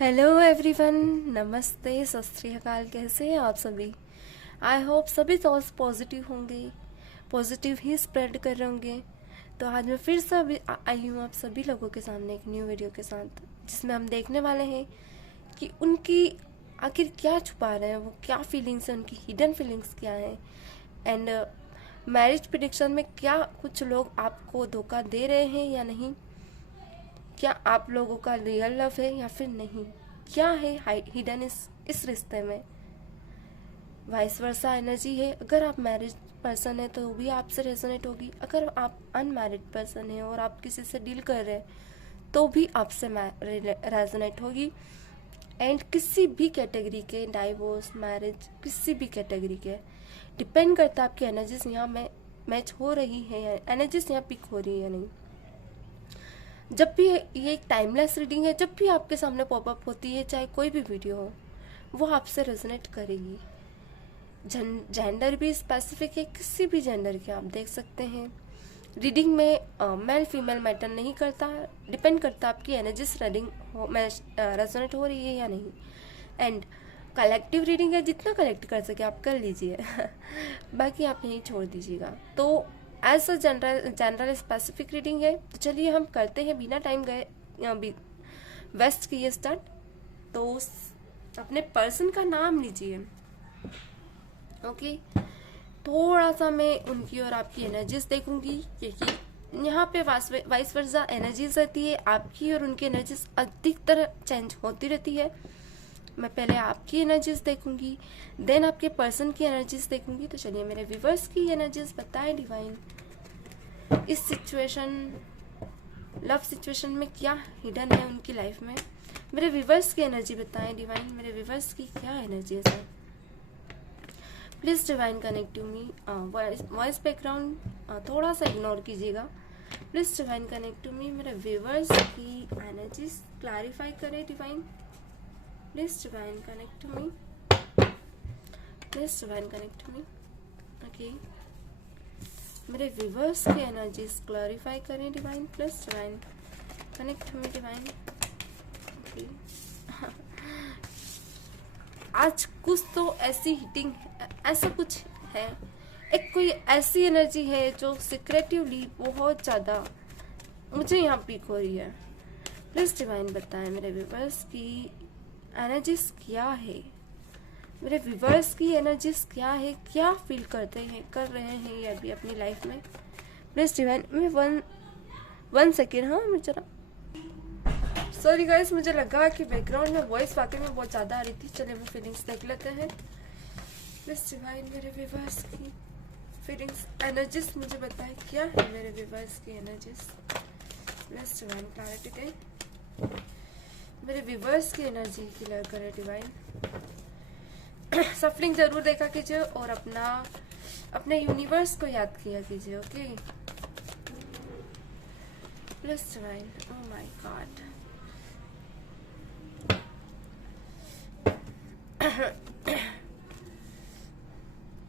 Hello everyone, नमस्ते, सत श्री अकाल। कैसे हैं आप सभी? आई होप सभी थॉट्स पॉजिटिव होंगे, पॉजिटिव ही स्प्रेड कर रहे होंगे। तो आज मैं फिर से आई हूँ आप सभी लोगों के सामने एक न्यू वीडियो के साथ, जिसमें हम देखने वाले हैं कि उनकी आखिर क्या छुपा रहे हैं, वो क्या फीलिंग्स हैं, उनकी हिडन फीलिंग्स क्या हैं। एंड मैरिज प्रिडिक्शन में क्या कुछ लोग आपको धोखा दे रहे हैं या नहीं, क्या आप लोगों का रियल लव है या फिर नहीं, क्या है हिडन इस रिश्ते में। वाइस वर्सा एनर्जी है। अगर आप मैरिज पर्सन है तो भी आपसे रेजोनेट होगी, अगर आप अनमैरिड पर्सन है और आप किसी से डील कर रहे हैं तो भी आपसे रेजोनेट होगी। एंड किसी भी कैटेगरी के, डाइवोर्स, मैरिज, किसी भी कैटेगरी के, डिपेंड करता है आपकी एनर्जीज यहाँ में मैच हो रही है या एनर्जीज यहाँ पिक हो रही है या नहीं। जब भी ये एक टाइमलेस रीडिंग है, जब भी आपके सामने पॉपअप होती है, चाहे कोई भी वीडियो हो, वो आपसे रेजोनेट करेगी। जेंडर भी स्पेसिफिक है, किसी भी जेंडर के आप देख सकते हैं। रीडिंग में मेल फीमेल मैटर नहीं करता, डिपेंड करता आपकी एनर्जीज रीडिंग रेजोनेट हो रही है या नहीं। एंड कलेक्टिव रीडिंग है, जितना कलेक्ट कर सके आप कर लीजिए बाकी आप यहीं छोड़ दीजिएगा। तो as a general specific reading है, तो चलिए हम करते हैं बिना टाइम गए वेस्ट किए स्टार्ट। तो अपने पर्सन का नाम लीजिए। ओके, थोड़ा सा मैं उनकी और आपकी एनर्जीज देखूंगी, क्योंकि यहाँ पे वाइस वर्सा एनर्जीज रहती है, आपकी और उनकी एनर्जीज अधिकतर चेंज होती रहती है। मैं पहले आपकी एनर्जीज देखूंगी, देन आपके पर्सन की एनर्जीज देखूंगी। तो चलिए मेरे व्यूवर्स की एनर्जीज बताएं डिवाइन, इस सिचुएशन, लव सिचुएशन में क्या हिडन है उनकी लाइफ में। मेरे व्यूवर्स की एनर्जी बताएं डिवाइन, मेरे व्यूवर्स की क्या एनर्जीज है। Please divine connect to me. Voice background थोड़ा सा इग्नोर कीजिएगा। Please divine connect to me, मेरे व्यूवर्स की एनर्जीज क्लैरिफाई करें divine. Please divine connect to me. Please divine connect to me. Okay. मेरे व्यूवर्स की एनर्जीज क्लैरिफाई करें divine. Please divine connect to me divine. Okay, आज कुछ तो ऐसी हिटिंग, ऐसा कुछ है, एक कोई ऐसी एनर्जी है जो सिक्रेटिवली बहुत ज़्यादा मुझे यहाँ पिक हो रही है। प्लीज डिवाइन बताएं मेरे व्यूवर्स की एनर्जीज क्या है, मेरे व्यूवर्स की एनर्जीज क्या है, क्या फील करते हैं, कर रहे हैं ये अभी अपनी लाइफ में। प्लीज डिवाइन, मैं वन सेकेंड, हाँ मैं जरा सॉरी गाइस, मुझे लगा कि बैकग्राउंड में वॉइस वाकई में बहुत ज़्यादा आ रही थी। चलिए मैं फीलिंग्स देख लेते हैं। प्लीज डिवाइन मेरे व्यूवर्स की फीलिंग्स, एनर्जीज मुझे बताएं क्या है मेरे व्यूवर्स की एनर्जीज। प्लीज डिवाइन क्लैरिटी दें, मेरे व्यूवर्स की एनर्जी क्लियर करे डिवाइन। सफलिंग जरूर देखा कीजिए और अपने यूनिवर्स को याद किया कीजिए। Okay, please divine, oh my God.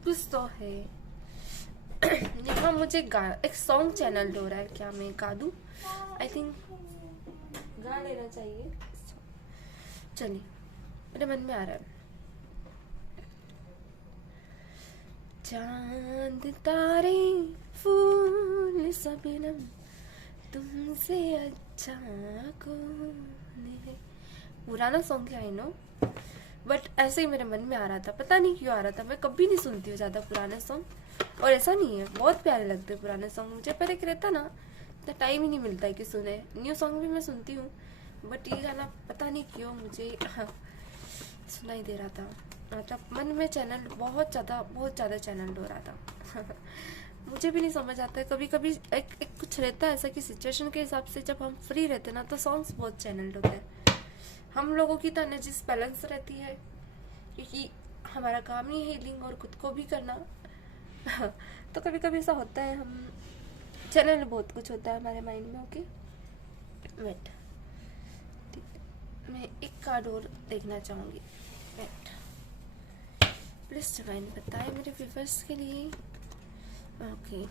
कुछ तो है यहाँ, मुझे एक सॉन्ग चैनल हो रहा है, क्या मैं गा दूं? आई थिंक गा लेना चाहिए। चलिए, मेरे मन में आ रहा है। चांद तारे फूल सबनम, तुमसे अच्छा कौन है। पुराना सॉन्ग है आई नो, बट ऐसे ही मेरे मन में आ रहा था, पता नहीं क्यों आ रहा था। मैं कभी नहीं सुनती हूँ ज़्यादा पुराने सॉन्ग, और ऐसा नहीं है, बहुत प्यारे लगते हैं पुराने सॉन्ग मुझे, पर एक रहता ना, इतना टाइम ही नहीं मिलता है कि सुने। न्यू सॉन्ग भी मैं सुनती हूँ, बट ये गाना पता नहीं क्यों मुझे सुनाई दे रहा था, मतलब मन में चैनल बहुत ज़्यादा चैनल हो रहा था मुझे भी नहीं समझ आता है, कभी कभी एक कुछ रहता है ऐसा कि सिचुएशन के हिसाब से जब हम फ्री रहते हैं ना, तो सॉन्ग्स बहुत चैनल होते हैं। हम लोगों की तो एनर्जी बैलेंस रहती है, क्योंकि हमारा काम ही है हीलिंग और खुद को भी करना तो कभी कभी ऐसा होता है, हम चैनल बहुत कुछ होता है हमारे माइंड में। ओके वेट, मैं एक कार्ड और देखना चाहूँगी। वेट, प्लीज डिवाइन बताए मेरे व्यूवर्स के लिए। ओके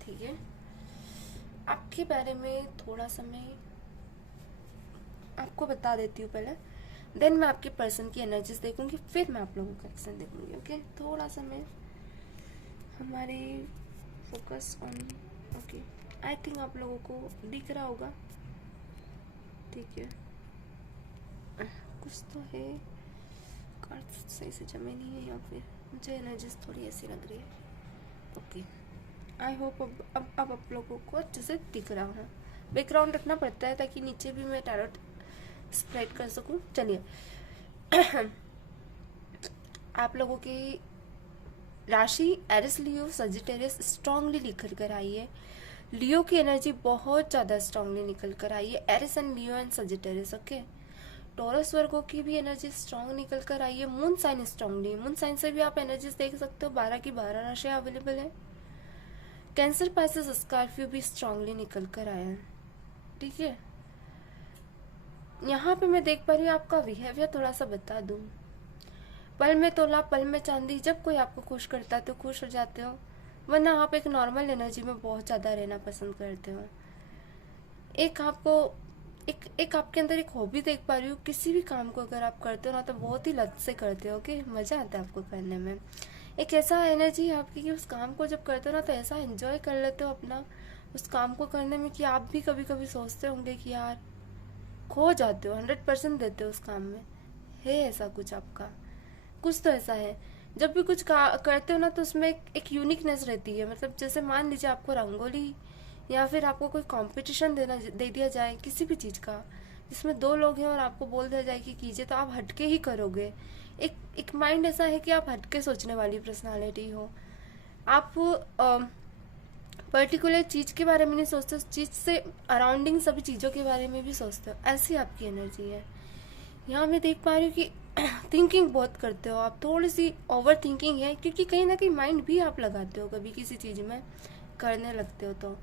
ठीक है, आपकी आपके बारे में थोड़ा सा मैं आपको बता देती हूँ पहले, देन मैं आपके पर्सन की एनर्जीज देखूंगी, फिर मैं आप लोगों का एक्शन देखूंगी। ओके, थोड़ा सा मैं हमारी focus on, okay, I think आप लोगों को दिख रहा होगा, ठीक है। कुछ तो है, कार्ड सही से जमे नहीं है, या फिर मुझे एनर्जीज थोड़ी ऐसी लग रही है। ओके, आई होप अब आप लोगों को अच्छे से दिख रहा है। बैकग्राउंड रखना पड़ता है ताकि नीचे भी मैं टैरोट स्प्रेड कर सकूं। चलिए आप लोगों की राशि एरिस, लियो, सजिटेरियस स्ट्रांगली निकल कर आई है। लियो की एनर्जी बहुत ज़्यादा स्ट्रांगली निकल कर आई है, Aries and Leo and Sagittarius. Okay, Taurus Virgo की भी एनर्जी स्ट्रांग निकल कर आई है। Moon sign strongly, moon sign से भी आप एनर्जीज देख सकते हो, 12 की 12 राशियाँ अवेलेबल है। कैंसर, पाइसेस, स्कॉर्पियो भी स्ट्रांगली निकल कर आया है, ठीक है। यहाँ पे मैं देख पा रही हूँ आपका बिहेवियर, थोड़ा सा बता दूँ। पल में तोला पल में चांदी, जब कोई आपको खुश करता है तो खुश हो जाते हो, वरना आप एक नॉर्मल एनर्जी में बहुत ज़्यादा रहना पसंद करते हो। एक आपको एक आपके अंदर एक हॉबी देख पा रही हूँ, किसी भी काम को अगर आप करते हो ना तो बहुत ही लत से करते हो, कि मज़ा आता है आपको करने में। एक ऐसा एनर्जी है आपकी कि उस काम को जब करते हो ना तो ऐसा एंजॉय कर लेते हो अपना उस काम को करने में, कि आप भी कभी कभी सोचते होंगे कि यार खो जाते हो, 100% देते हो उस काम में। है ऐसा कुछ आपका, कुछ तो ऐसा है। जब भी कुछ करते हो ना तो उसमें एक यूनिकनेस रहती है। मतलब जैसे मान लीजिए आपको रंगोली या फिर आपको कोई कंपटीशन दे दिया जाए किसी भी चीज़ का, जिसमें 2 लोग हैं और आपको बोल दिया जाए कि कीजिए, तो आप हटके ही करोगे। एक माइंड ऐसा है कि आप हटके सोचने वाली पर्सनालिटी हो। आप पर्टिकुलर चीज़ के बारे में नहीं सोचते, उस चीज़ से अराउंडिंग सभी चीज़ों के बारे में भी सोचते हो, ऐसी आपकी एनर्जी है। यहाँ मैं देख पा रही हूँ कि थिंकिंग बहुत करते हो आप, थोड़ी सी ओवर थिंकिंग है, क्योंकि कहीं ना कहीं माइंड भी आप लगाते हो कभी किसी चीज़ में करने लगते हो। तो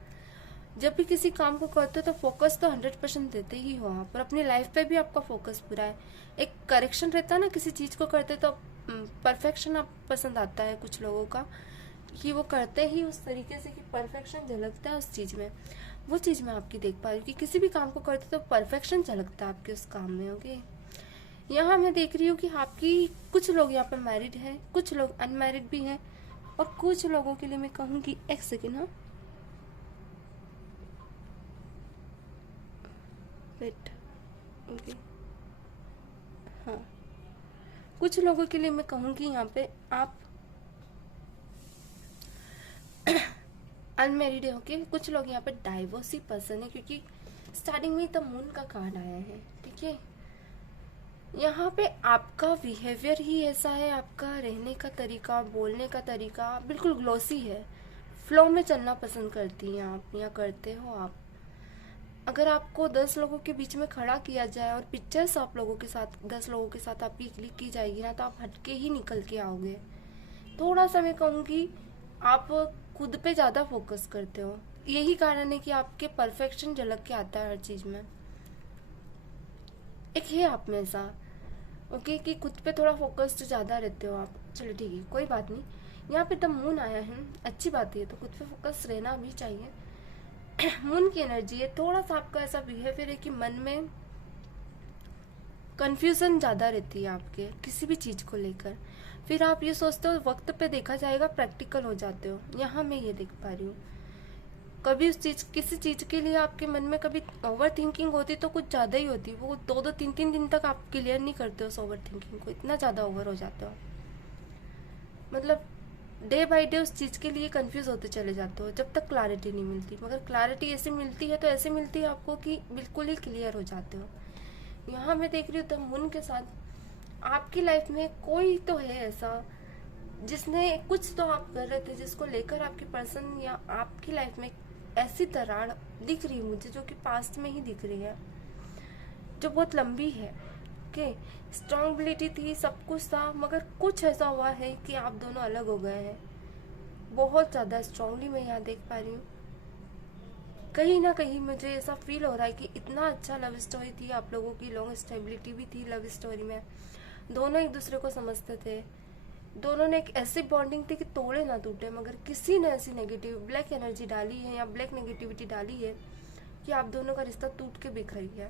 जब भी किसी काम को करते हो तो फोकस तो 100% देते ही हो आप, और अपनी लाइफ पे भी आपका फोकस पूरा है। एक करेक्शन रहता है ना, किसी चीज़ को करते तो परफेक्शन आप पसंद आता है कुछ लोगों का, कि वो करते ही उस तरीके से कि परफेक्शन झलकता है उस चीज़ में। वो चीज़ मैं आपकी देख पा रही हूँ कि किसी भी काम को करते तो परफेक्शन झलकता है आपके उस काम में। ओके, यहाँ मैं देख रही हूँ कि आपकी कुछ लोग यहाँ पर मैरिड हैं, कुछ लोग अनमैरिड भी हैं, और कुछ लोगों के लिए मैं कहूँगी, एक सेकेंड, हाँ वेट, ओके, हाँ, कुछ लोगों के लिए मैं कहूँगी यहाँ पे आप अनमेरिड हो के, कुछ लोग यहाँ पे डाइवोर्सी पर्सन है, क्योंकि स्टार्टिंग में द मून का कार्ड आया है, ठीक है। यहाँ पे आपका बिहेवियर ही ऐसा है, आपका रहने का तरीका, बोलने का तरीका बिल्कुल ग्लोसी है, फ्लो में चलना पसंद करती हैं आप या करते हो आप। अगर आपको 10 लोगों के बीच में खड़ा किया जाए और पिक्चर्स आप लोगों के साथ 10 लोगों के साथ आपकी क्लिक की जाएगी ना, तो आप हटके ही निकल के आओगे। थोड़ा सा मैं कहूँगी आप खुद पे ज़्यादा फोकस करते हो, यही कारण है कि आपके परफेक्शन झलक के आता है हर चीज़ में। एक है आप में ऐसा, ओके, कि खुद पे थोड़ा फोकस्ड ज़्यादा रहते हो आप। चलो ठीक है, कोई बात नहीं। यहाँ पे द मून आया है, अच्छी बात है, तो खुद पे फोकस रहना भी चाहिए। मून की एनर्जी है, थोड़ा सा आपका ऐसा बिहेवियर है कि मन में कंफ्यूजन ज़्यादा रहती है आपके किसी भी चीज़ को लेकर। फिर आप ये सोचते हो वक्त पे देखा जाएगा, प्रैक्टिकल हो जाते हो। यहाँ मैं ये देख पा रही हूँ, कभी उस चीज़ किसी चीज़ के लिए आपके मन में कभी ओवर थिंकिंग होती तो कुछ ज़्यादा ही होती, वो 2-2 3-3 दिन तक आप क्लियर नहीं करते हो उस ओवर थिंकिंग को, इतना ज़्यादा ओवर हो जाते हो। मतलब डे बाई डे उस चीज़ के लिए कंफ्यूज होते चले जाते हो जब तक क्लैरिटी नहीं मिलती। मगर क्लैरिटी ऐसे मिलती है तो ऐसे मिलती है आपको कि बिल्कुल ही क्लियर हो जाते हो। यहाँ मैं देख रही हूँ द मून के साथ आपकी लाइफ में कोई तो है ऐसा जिसने कुछ तो आप कर रहे थे, जिसको लेकर आपकी पर्सन या आपकी लाइफ में ऐसी दरार दिख रही है मुझे, जो कि पास्ट में ही दिख रही है, जो बहुत लंबी है। ओके, स्ट्रॉन्गबिलिटी थी, सब कुछ था, मगर कुछ ऐसा हुआ है कि आप दोनों अलग हो गए हैं। बहुत ज़्यादा स्ट्रांगली मैं यहाँ देख पा रही हूँ। कहीं ना कहीं मुझे ऐसा फील हो रहा है कि इतना अच्छा लव स्टोरी थी आप लोगों की, लॉन्ग स्टेबिलिटी भी थी लव स्टोरी में, दोनों एक दूसरे को समझते थे, दोनों ने एक ऐसी बॉन्डिंग थी कि तोड़े ना टूटे। मगर किसी ने ऐसी नेगेटिव ब्लैक एनर्जी डाली है या ब्लैक नेगेटिविटी डाली है कि आप दोनों का रिश्ता टूट के बिखर गया।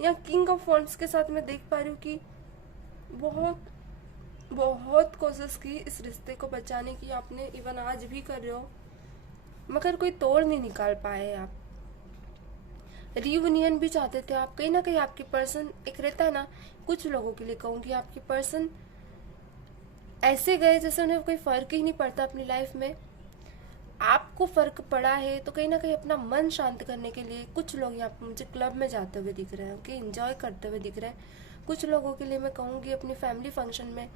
यहाँ किंग ऑफ वॉन्ड्स के साथ मैं देख पा रही हूँ कि बहुत बहुत कोशिश की इस रिश्ते को बचाने की आपने, इवन आज भी कर रहे हो, मगर कोई तोड़ नहीं निकाल पाए आप। रियूनियन भी चाहते थे आप, कहीं ना कहीं आपके पर्सन, एक रहता है ना, कुछ लोगों के लिए कहूँगी, आपके पर्सन ऐसे गए जैसे उन्हें कोई फर्क ही नहीं पड़ता अपनी लाइफ में। आपको फर्क पड़ा है तो कहीं ना कहीं अपना मन शांत करने के लिए कुछ लोग यहाँ पे मुझे क्लब में जाते हुए दिख रहे हैं, ओके, एंजॉय करते हुए दिख रहे हैं। कुछ लोगों के लिए मैं कहूँगी अपनी फैमिली फंक्शन में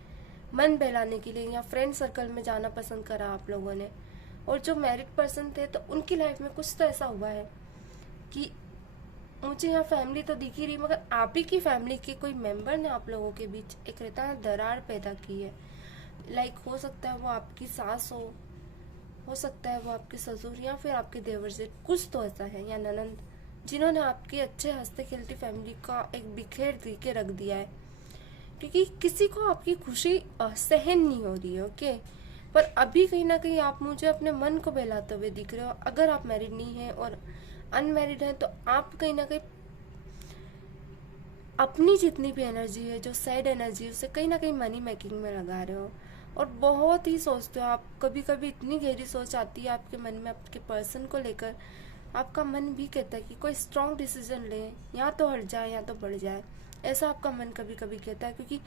मन बहलाने के लिए या फ्रेंड सर्कल में जाना पसंद करा आप लोगों ने। और जो मैरिड पर्सन थे तो उनकी लाइफ में कुछ तो ऐसा हुआ है कि मुझे यहाँ फैमिली तो दिख ही रही, मगर आप ही की फैमिली के कोई मेंबर ने आप लोगों के बीच एक रहता है दरार पैदा की है। लाइक हो सकता है वो आपकी सास हो सकता है वो आपके ससुर या फिर आपके देवर से, कुछ तो ऐसा है, या ननंद, जिन्होंने आपकी अच्छे हंसते खेलती फैमिली का एक बिखेर के रख दिया है। क्योंकि किसी को आपकी खुशी सहन नहीं हो रही है, ओके। पर अभी कहीं ना कहीं आप मुझे अपने मन को बहलाते हुए दिख रहे हो। अगर आप मैरिड नहीं है और अनमैरिड है तो आप कहीं ना कहीं अपनी जितनी भी एनर्जी है, जो सैड एनर्जी है, उसे कहीं ना कहीं मनी मेकिंग में लगा रहे हो। और बहुत ही सोचते हो आप, कभी कभी इतनी गहरी सोच आती है आपके मन में आपके पर्सन को लेकर, आपका मन भी कहता है कि कोई स्ट्रॉन्ग डिसीजन ले, या तो हट जाए या तो बढ़ जाए, ऐसा आपका मन कभी कभी कहता है। क्योंकि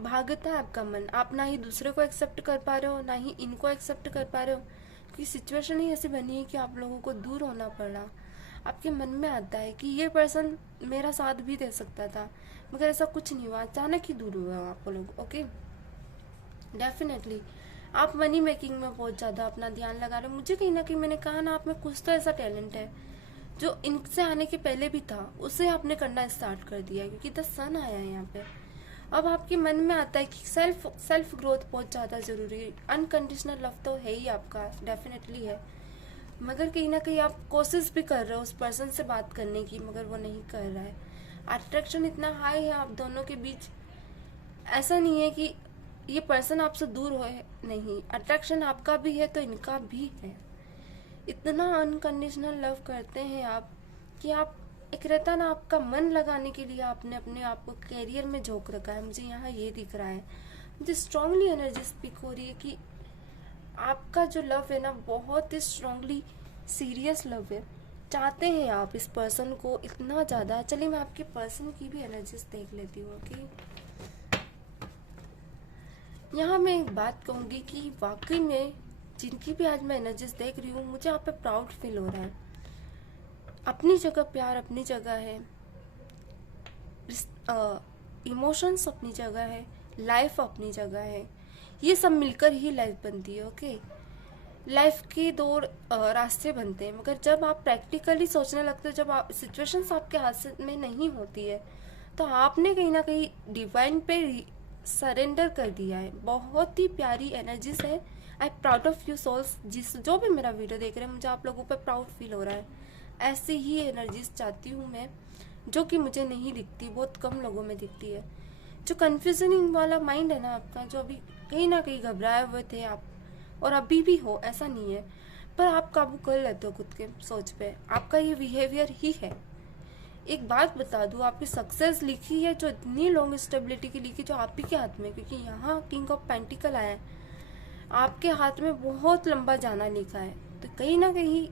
भागता है आपका मन, आप ना ही दूसरे को एक्सेप्ट कर पा रहे हो, ना ही इनको एक्सेप्ट कर पा रहे हो, क्योंकि सिचुएशन ही ऐसी बनी है कि आप लोगों को दूर होना पड़ा। आपके मन में आता है कि ये पर्सन मेरा साथ भी दे सकता था, मगर ऐसा कुछ नहीं हुआ, अचानक ही दूर हुआ आप लोग, ओके। डेफिनेटली आप मनी मेकिंग में बहुत ज़्यादा अपना ध्यान लगा रहे हो। मुझे कहीं ना कहीं, मैंने कहा ना, आप में कुछ तो ऐसा टैलेंट है जो इनसे आने के पहले भी था, उसे आपने करना स्टार्ट कर दिया, क्योंकि द सन आया है यहाँ पे। अब आपके मन में आता है कि सेल्फ ग्रोथ बहुत ज़्यादा ज़रूरी है। अनकंडीशनल लव तो है ही आपका, डेफिनेटली है, मगर कहीं ना कहीं आप कोशिश भी कर रहे हो उस पर्सन से बात करने की, मगर वो नहीं कर रहा है। अट्रैक्शन इतना हाई है आप दोनों के बीच, ऐसा नहीं है कि ये पर्सन आपसे दूर हो, नहीं, अट्रैक्शन आपका भी है तो इनका भी है। इतना अनकंडीशनल लव करते हैं आप कि आप, एक रहता ना, आपका मन लगाने के लिए आपने अपने आप को कैरियर में झोंक रखा है। मुझे यहाँ ये दिख रहा है, मुझे स्ट्रांगली एनर्जी स्पीक हो रही है कि आपका जो लव है ना, बहुत ही स्ट्रांगली सीरियस लव है। चाहते हैं आप इस पर्सन को इतना ज़्यादा। चलिए मैं आपके पर्सन की भी एनर्जीज देख लेती हूँ, ओके। यहाँ मैं एक बात कहूँगी कि वाकई में जिनकी भी आज मैं एनर्जीज देख रही हूँ, मुझे आप पे प्राउड फील हो रहा है। अपनी जगह प्यार अपनी जगह है, इमोशंस अपनी जगह है, लाइफ अपनी जगह है, ये सब मिलकर ही लाइफ बनती है, ओके। लाइफ के दो रास्ते बनते हैं, मगर जब आप प्रैक्टिकली सोचने लगते हो, जब आप सिचुएशंस आपके हाथ से में नहीं होती है, तो आपने कहीं ना कहीं डिवाइन पे सरेंडर कर दिया है। बहुत ही प्यारी एनर्जीज है। I proud of you souls, जो भी मेरा वीडियो देख रहे हैं, मुझे आप लोगों पे प्राउड फील हो रहा है। ऐसे ही एनर्जीज चाहती हूँ मैं, जो कि मुझे नहीं दिखती, बहुत कम लोगों में दिखती है। जो कन्फ्यूजनिंग वाला माइंड है ना आपका, जो अभी कहीं ना कहीं घबराए हुए थे आप, और अभी भी हो, ऐसा नहीं है, पर आप काबू कर लेते हो खुद के सोच पे। आपका ये बिहेवियर ही है। एक बात बता दूं, आपकी सक्सेस लिखी है जो इतनी लॉन्ग स्टेबिलिटी की लिखी, जो आप ही के हाथ में, क्योंकि यहाँ किंग ऑफ पेंटिकल आया है, आपके हाथ में बहुत लंबा जाना लिखा है। तो कहीं ना कहीं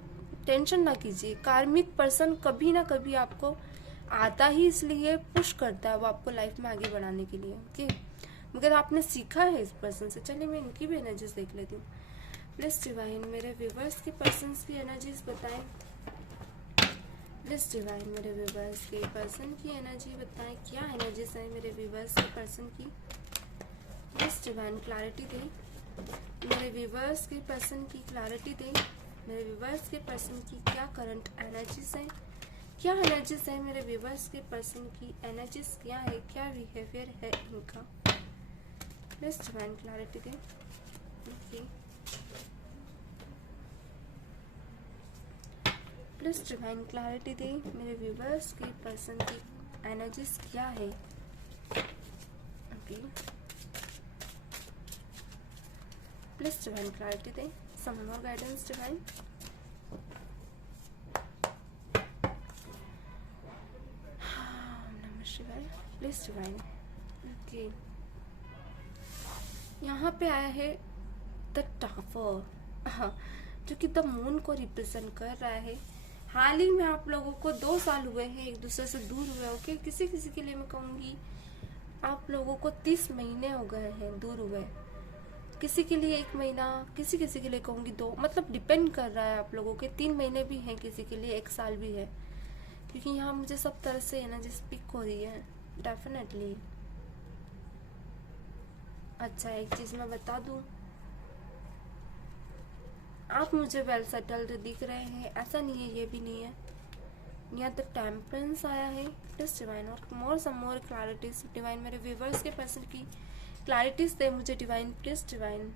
टेंशन ना कीजिए, कार्मिक पर्सन कभी ना कभी आपको आता ही इसलिए पुश करता है, वो आपको लाइफ में आगे बढ़ाने के लिए, ओके। मगर आपने सीखा है इस पर्सन से। चलिए मैं इनकी भी एनर्जीज देख लेती हूँ। प्लीज डिवाइन मेरे व्यूअर्स के पर्सन्स की एनर्जीज बताएं। प्लीज डिवाइन मेरे व्यूअर्स के पर्सन की एनर्जी बताएं, क्या एनर्जीज है मेरे व्यूअर्स के पर्सन की। प्लीज डिवाइन क्लैरिटी दें, मेरे व्यूअर्स के पर्सन की क्लैरिटी दें। मेरे व्यूअर्स के पर्सन की क्या करंट एनर्जीज हैं, क्या एनर्जीज है मेरे व्यूअर्स के पर्सन की, एनर्जीज क्या है, क्या बिहेवियर है इनका। प्लीज डिवाइन क्लैरिटी दें, ओके। प्लीज डिवाइन क्लैरिटी दें, मेरे व्यूअर्स के पर्सन की एनर्जीज क्या है, ओके। प्लीज डिवाइन क्लैरिटी दें, some more guidance divine. Please divine. Okay, यहाँ पे आया है द टावर, हाँ, जो कि द मून को रिप्रेजेंट कर रहा है। हाल ही में आप लोगों को 2 साल हुए हैं एक दूसरे से दूर हुए। ओके, किसी किसी के लिए मैं कहूँगी आप लोगों को 30 महीने हो गए हैं दूर हुए, किसी के लिए 1 महीना, किसी किसी के लिए कहूँगी 2, मतलब डिपेंड कर रहा है आप लोगों के। 3 महीने भी हैं, किसी के लिए 1 साल भी है, क्योंकि यहाँ मुझे सब तरह से एनर्जी स्पीक हो रही है डेफिनेटली। अच्छा, एक चीज़ मैं बता दूँ, आप मुझे वेल सेटल्ड दिख रहे हैं, ऐसा नहीं है, ये भी नहीं है। यहाँ तक टेम्परेंस आया है, प्लस डिवाइन और सम मोर क्लैरिटीज डिवाइन। मेरे व्यूवर्स के पर्सन की क्लैरिटीज दे मुझे divine, please divine.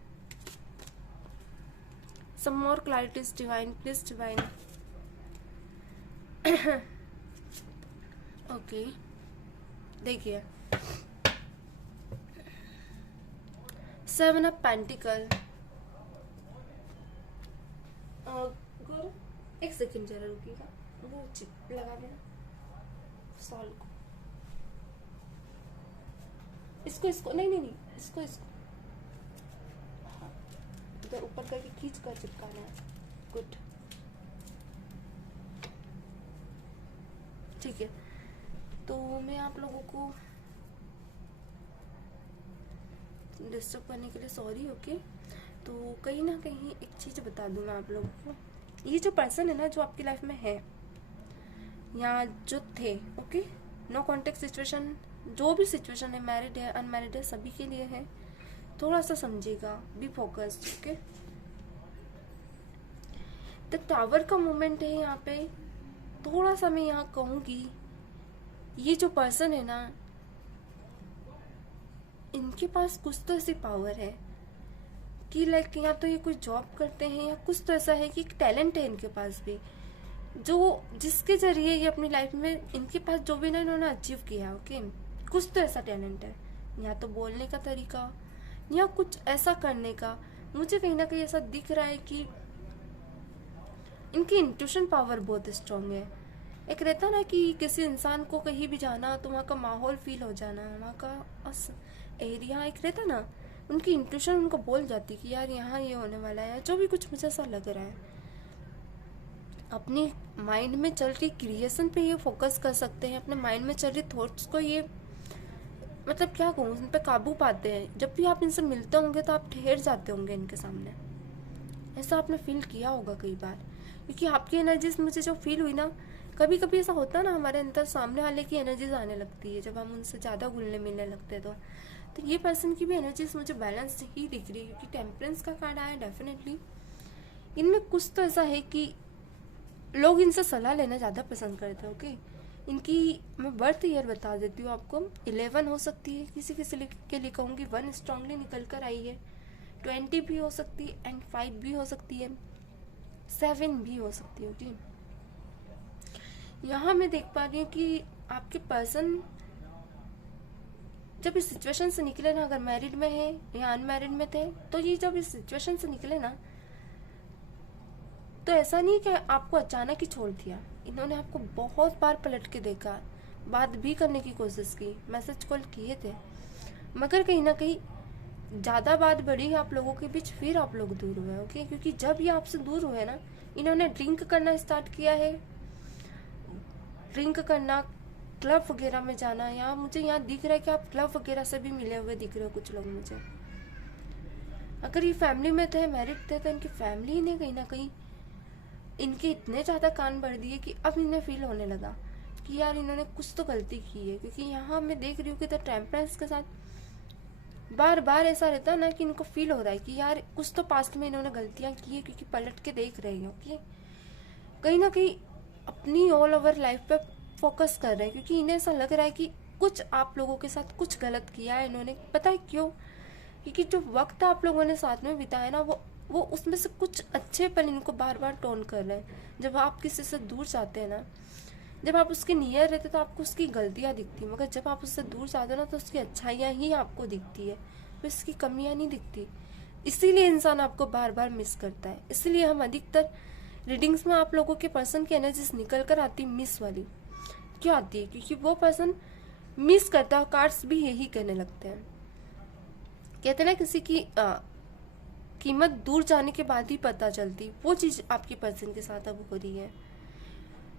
Some more clarities divine, please divine. Okay, देखिए 7 ऑफ पेंटिकल। गुरु एक सेकंड जरा रुकिएगा, वो चिप लगा देना सॉल्व को, इसको नहीं नहीं नहीं, इसको हाँ, इधर ऊपर करके खींच कर चिपकाना है। गुड, ठीक है। तो मैं आप लोगों को डिस्टर्ब करने के लिए सॉरी। ओके, तो कहीं ना कहीं एक चीज़ बता दूँ मैं आप लोगों को, ये जो पर्सन है ना, जो आपकी लाइफ में है या जो थे, ओके, नो कॉन्टेक्ट सिचुएशन, जो भी सिचुएशन है, मैरिड है अनमैरिड है, सभी के लिए है। थोड़ा सा समझिएगा, be focused. Okay, the tower का मोमेंट है यहाँ पे। थोड़ा सा मैं यहाँ कहूँगी, ये जो पर्सन है ना, इनके पास कुछ तो ऐसी पावर है कि लाइक या तो ये कोई जॉब करते हैं या कुछ तो ऐसा है कि एक टैलेंट है इनके पास भी, जो जिसके जरिए ये अपनी लाइफ में, इनके पास जो भी ना इन्होंने अचीव किया। ओके, कुछ तो ऐसा टैलेंट है, या तो बोलने का तरीका या कुछ ऐसा करने का। मुझे कहीं ना कहीं ऐसा दिख रहा है कि इनकी इंट्यूशन पावर बहुत स्ट्रांग है। एक रहता ना कि किसी इंसान को कहीं भी जाना तो वहाँ का माहौल फील हो जाना, वहाँ का एरिया, एक रहता ना, उनकी इंट्यूशन उनको बोल जाती कि यार यहाँ ये होने वाला है, जो भी कुछ मुझे ऐसा लग रहा है। अपनी माइंड में चल रही क्रिएशन पे ये फोकस कर सकते हैं, अपने माइंड में चल रही थॉट्स को ये, मतलब क्या कहूँ, उन पर काबू पाते हैं। जब भी आप इनसे मिलते होंगे तो आप ठहर जाते होंगे इनके सामने, ऐसा आपने फील किया होगा कई बार, क्योंकि आपकी एनर्जीज मुझे जो फील हुई ना, कभी कभी ऐसा होता है ना, हमारे अंदर सामने वाले की एनर्जीज आने लगती है जब हम उनसे ज़्यादा घुलने मिलने लगते हैं। तो ये पर्सन की भी एनर्जीज मुझे बैलेंस ही दिख रही है, क्योंकि टेम्परेंस का कार्ड आया। डेफिनेटली इनमें कुछ तो ऐसा है कि लोग इनसे सलाह लेना ज़्यादा पसंद करते हैं। ओके, इनकी मैं बर्थ ईयर बता देती हूँ आपको। 11 हो सकती है, किसी किसी के लिए कहूँगी 1 स्ट्रांगली निकल कर आई है, 20 भी हो सकती है, एंड 5 भी हो सकती है, 7 भी हो सकती है। ओके, यहाँ मैं देख पा रही हूँ कि आपके पर्सन जब इस सिचुएशन से निकले ना, अगर मैरिड में है या अनमैरिड में थे, तो ये जब इस सिचुएशन से निकले ना, तो ऐसा नहीं कि आपको अचानक ही छोड़ दिया। इन्होंने आपको बहुत बार पलट के देखा, बात भी करने की कोशिश की, मैसेज कॉल किए थे, मगर कहीं ना कहीं ज़्यादा बात बढ़ी आप लोगों के बीच, फिर आप लोग दूर हुए। ओके, क्योंकि जब ये आपसे दूर हुए ना, इन्होंने ड्रिंक करना स्टार्ट किया है, ड्रिंक करना, क्लब वगैरह में जाना। या मुझे यहाँ दिख रहा है कि आप क्लब वगैरह से भी मिले हुए दिख रहे हो कुछ लोग मुझे। अगर ये फैमिली में थे, मैरिड थे, तो इनकी फैमिली ने कहीं ना कहीं इनके इतने ज़्यादा कान भर दिए कि अब इन्हें फील होने लगा कि यार इन्होंने कुछ तो गलती की है। क्योंकि यहाँ मैं देख रही हूँ कि द टेम्परेंस के साथ बार बार ऐसा रहता है ना कि इनको फील हो रहा है कि यार कुछ तो पास्ट में इन्होंने गलतियाँ की है, क्योंकि पलट के देख रहे हो कि कहीं ना कहीं अपनी ऑल ओवर लाइफ पे फोकस कर रहे हैं, क्योंकि इन्हें ऐसा लग रहा है कि कुछ आप लोगों के साथ कुछ गलत किया है इन्होंने। पता है क्यों? क्योंकि जो वक्त आप लोगों ने साथ में बिताया ना, वो उसमें से कुछ अच्छे पल इनको बार बार टोन कर रहे हैं। जब आप किसी से दूर जाते हैं ना, जब आप उसके नियर रहते तो आपको उसकी गलतियाँ दिखती, मगर जब आप उससे दूर जाते हो ना, तो उसकी अच्छाइयाँ ही आपको दिखती है, तो इसकी कमियाँ नहीं दिखती। इसीलिए इंसान आपको बार बार मिस करता है। इसीलिए हम अधिकतर रीडिंग्स में आप लोगों के पर्सन की एनर्जीज निकल कर आती मिस वाली क्यों आती है? क्योंकि वो पर्सन मिस करता है, कार्ड्स भी यही कहने लगते हैं। कहते हैं ना किसी की कीमत दूर जाने के बाद ही पता चलती, वो चीज आपकी पर्सन के साथ अब हो रही है।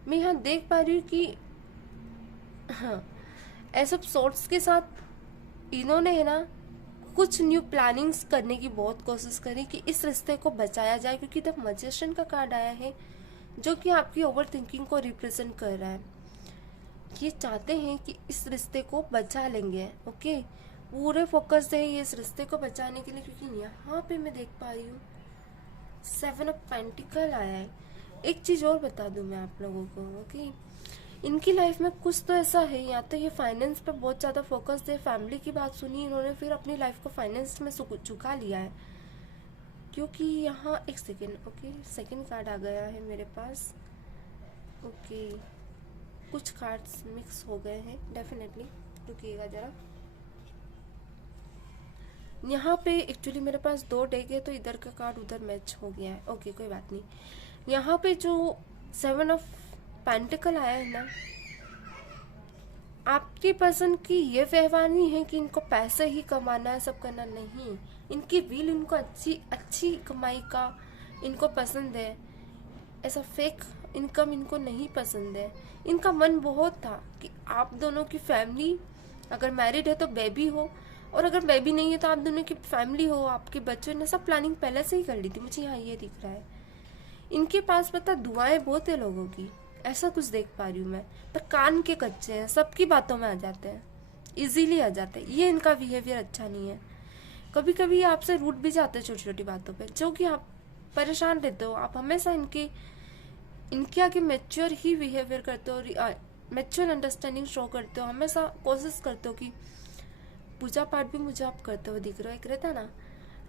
मैं यहाँ देख पा रही हूँ कि हाँ, एस ऑफ सॉर्ट्स के साथ इन्होंने है ना कुछ न्यू प्लानिंग्स करने की बहुत कोशिश करी कि इस रिश्ते को बचाया जाए, क्योंकि द मैजिशियन का कार्ड आया है जो कि आपकी ओवर थिंकिंग को रिप्रेजेंट कर रहा है। ये चाहते हैं कि इस रिश्ते को बचा लेंगे, ओके, पूरे फोकस है ये इस रिश्ते को बचाने के लिए। क्योंकि यहाँ पे मैं देख पा रही हूँ 7 ऑफ पेंटिकल आया है। एक चीज और बता दूं मैं आप लोगों को, ओके, इनकी लाइफ में कुछ तो ऐसा है, या तो ये फाइनेंस पे बहुत ज्यादा फोकस है, फैमिली की बात सुनी इन्होंने, फिर अपनी लाइफ को फाइनेंस में झुका लिया है। क्योंकि यहाँ एक सेकेंड, ओके, सेकेंड कार्ड आ गया है मेरे पास, ओके, कुछ कार्ड्स मिक्स हो गए हैं डेफिनेटली, रुकिएगा जरा। यहाँ पे एक्चुअली मेरे पास 2 डेक है तो इधर का कार्ड उधर मैच हो गया है, ओके, कोई बात नहीं। यहाँ पे जो 7 ऑफ पेंटिकल आया है ना, आपकी पर्सन की ये व्यवहार नहीं है कि इनको पैसे ही कमाना है, सब करना नहीं, इनकी विल, इनको अच्छी कमाई का इनको पसंद है। ऐसा फेक इनकम इनको नहीं पसंद है। इनका मन बहुत था कि आप दोनों की फैमिली, अगर मैरिड है तो बेबी हो, और अगर बेबी नहीं है तो आप दोनों की फैमिली हो, आपके बच्चों ने सब प्लानिंग पहले से ही कर ली थी। मुझे यहाँ ये दिख रहा है। इनके पास पता दुआएं बहुत है लोगों की, ऐसा कुछ देख पा रही हूँ मैं, पर कान के कच्चे हैं, सबकी बातों में आ जाते हैं, इजीली आ जाते हैं। ये इनका बिहेवियर अच्छा नहीं है। कभी कभी आपसे रूठ भी जाते हैं छोटी छोटी बातों पे, जो कि आप परेशान रहते हो। आप हमेशा इनके आगे मैच्योर ही बिहेवियर करते हो, मैच्योर अंडरस्टैंडिंग शो करते हो, हमेशा कोशिश करते हो कि पूजा पाठ भी मुझे आप करते हुए दिख रहे हो। एक रहता ना,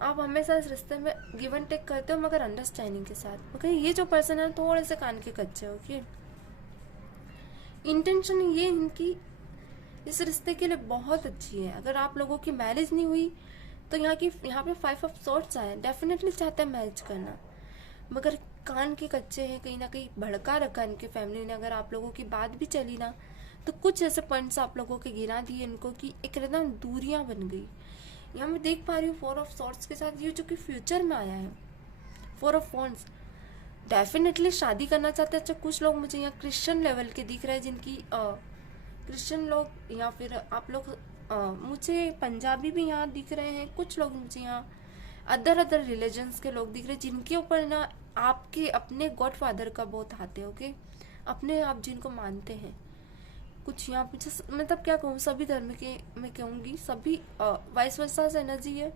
आप हमेशा इस रिश्ते में गिव एंड टेक करते हो, मगर अंडरस्टैंडिंग के साथ। ओके, ये जो पर्सन है थोड़े से कान के कच्चे हो। ओके, इंटेंशन ये इनकी इस रिश्ते के लिए बहुत अच्छी है। अगर आप लोगों की मैरिज नहीं हुई तो यहाँ पे 5 ऑफ सॉर्ट्स आए, डेफिनेटली चाहते हैं मैरिज करना, मगर कान के कच्चे हैं, कहीं ना कहीं भड़का रखा इनकी फैमिली ने। अगर आप लोगों की बात भी चली ना तो कुछ ऐसे पॉइंट्स आप लोगों के गिरा दिए इनको कि एक एकदम दूरियां बन गई। यहाँ मैं देख पा रही हूँ 4 ऑफ सॉर्ट्स के साथ ये जो कि फ्यूचर में आया है 4 ऑफ वॉन्ड्स, डेफिनेटली शादी करना चाहते हैं। अच्छा, कुछ लोग मुझे यहाँ क्रिश्चियन लेवल के दिख रहे हैं, जिनकी क्रिश्चियन लोग, या फिर आप लोग मुझे पंजाबी भी यहाँ दिख रहे हैं। कुछ लोग मुझे यहाँ अदर रिलीजन्स के लोग दिख रहे हैं, जिनके ऊपर ना आपके अपने गॉड फादर का बहुत हाथ है। ओके, अपने आप जिनको मानते हैं। कुछ यहाँ मुझे मतलब क्या कहूँ, सभी धर्म के मैं कहूँगी, सभी वाइस वर्सा एनर्जी है।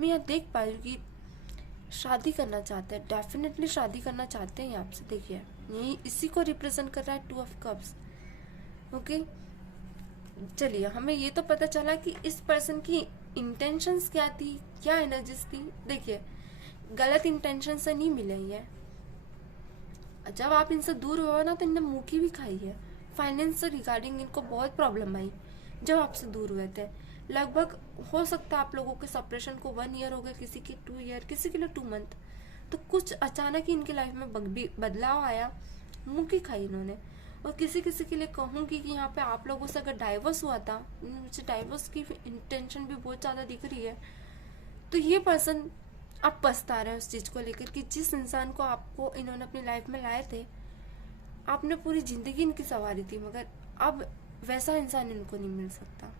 मैं यहाँ देख पा रही हूँ कि शादी करना चाहते हैं, डेफिनेटली शादी करना चाहते हैं आपसे। देखिए यही इसी को रिप्रेजेंट कर रहा है 2 ऑफ कप्स। ओके, चलिए हमें ये तो पता चला कि इस पर्सन की इंटेंशंस क्या थी, क्या एनर्जीज थी। देखिए गलत इंटेंशन से नहीं मिले ये। जब आप इनसे दूर हुए ना तो इनने मुंह की भी खाई है। फाइनेंस से रिगार्डिंग इनको बहुत प्रॉब्लम आई जब आपसे दूर हुए थे। लगभग हो सकता है आप लोगों के सेपरेशन को 1 ईयर हो गया, किसी के 2 ईयर, किसी के लिए 2 मंथ। तो कुछ अचानक ही इनकी लाइफ में बदलाव आया, मुंह की खाई इन्होंने। और किसी किसी के लिए कहूंगी कि यहाँ पे आप लोगों से अगर डाइवोर्स हुआ था, मुझे डाइवोर्स की इंटेंशन भी बहुत ज्यादा दिख रही है। तो ये पर्सन आप पछता रहे हैं उस चीज को लेकर कि जिस इंसान को आपको इन्होंने अपनी लाइफ में लाए थे, आपने पूरी जिंदगी इनकी सवारी थी, मगर अब वैसा इंसान इनको नहीं मिल सकता।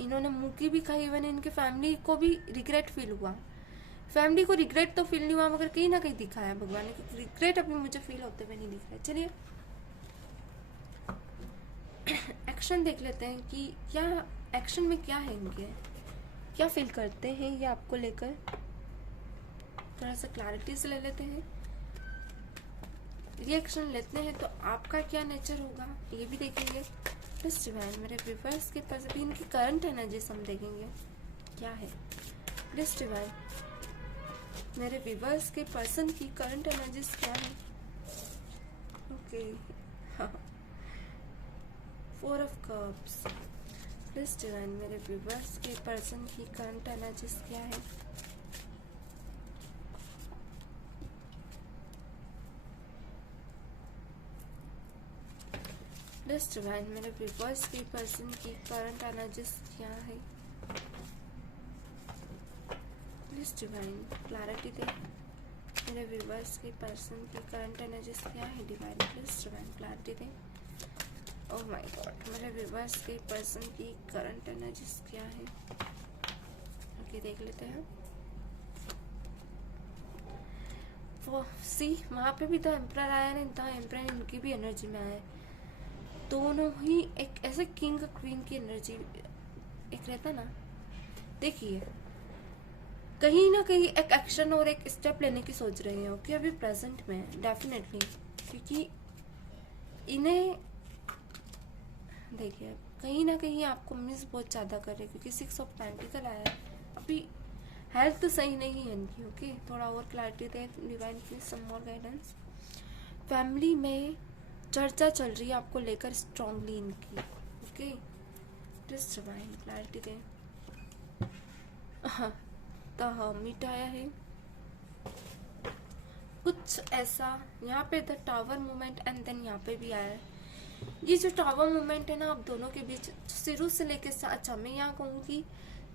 इन्होंने मुंह की भी खाई, मैंने इनके फैमिली को भी रिग्रेट फील हुआ। फैमिली को रिग्रेट तो फील नहीं हुआ, मगर कहीं ना कहीं दिखा है भगवान ने, रिग्रेट अभी मुझे फील होते हुए नहीं दिख रहा है। चलिए एक्शन देख लेते हैं कि क्या एक्शन में क्या है इनके, क्या फील करते हैं ये आपको लेकर। थोड़ा सा क्लैरिटी से ले लेते हैं, रिएक्शन लेते हैं तो आपका क्या नेचर होगा ये भी देखेंगे। प्लीज डिवाइन मेरे व्यूअर्स के पास अभी इनकी करंट एनर्जीज हम देखेंगे क्या है। प्लीज डिवाइन मेरे व्यूअर्स के पर्सन की करंट एनर्जीज क्या है। ओके, हाँ, 4 ऑफ कप्स। प्लीज डिवाइन मेरे व्यूअर्स के पर्सन की करंट एनर्जीज क्या है। प्लीज डिवाइन मेरे व्यूअर्स की पर्सन की करंट एनर्जीज क्या है, प्लीज डिवाइन क्लैरिटी दे। मेरे व्यूअर्स की पर्सन की करंट एनर्जीज क्या है divine, please divine clarity they. Oh my God, मेरे व्यूअर्स की पर्सन की करंट एनर्जीज क्या है, ओके देख लेते हैं। वो सी वहाँ पे भी द एम्परर आया ना, द एम्परर इनकी भी एनर्जी में आया है। दोनों ही एक ऐसे किंग क्वीन की एनर्जी एक रहता ना। देखिए कहीं ना कहीं एक एक्शन और एक स्टेप लेने की सोच रहे हैं, ओके अभी प्रेजेंट में डेफिनेटली, क्योंकि इन्हें देखिए कहीं ना कहीं आपको मिस बहुत ज़्यादा कर रहे हैं, क्योंकि 6 ऑफ पेंटिकल आया है। अभी हेल्थ तो सही नहीं है इनकी, ओके थोड़ा और क्लैरिटी दे divine please, some more guidance. Family में चर्चा चल रही है आपको लेकर स्ट्रांगली इनकी, ओके प्लीज डिवाइन क्लैरिटी दे। हाँ द हर्मिट आया है, कुछ ऐसा यहाँ पे the tower movement and then यहाँ पे भी आया है। ये जो टावर मूवमेंट है ना आप दोनों के बीच शुरू से लेके, अच्छा मैं यहाँ कहूँगी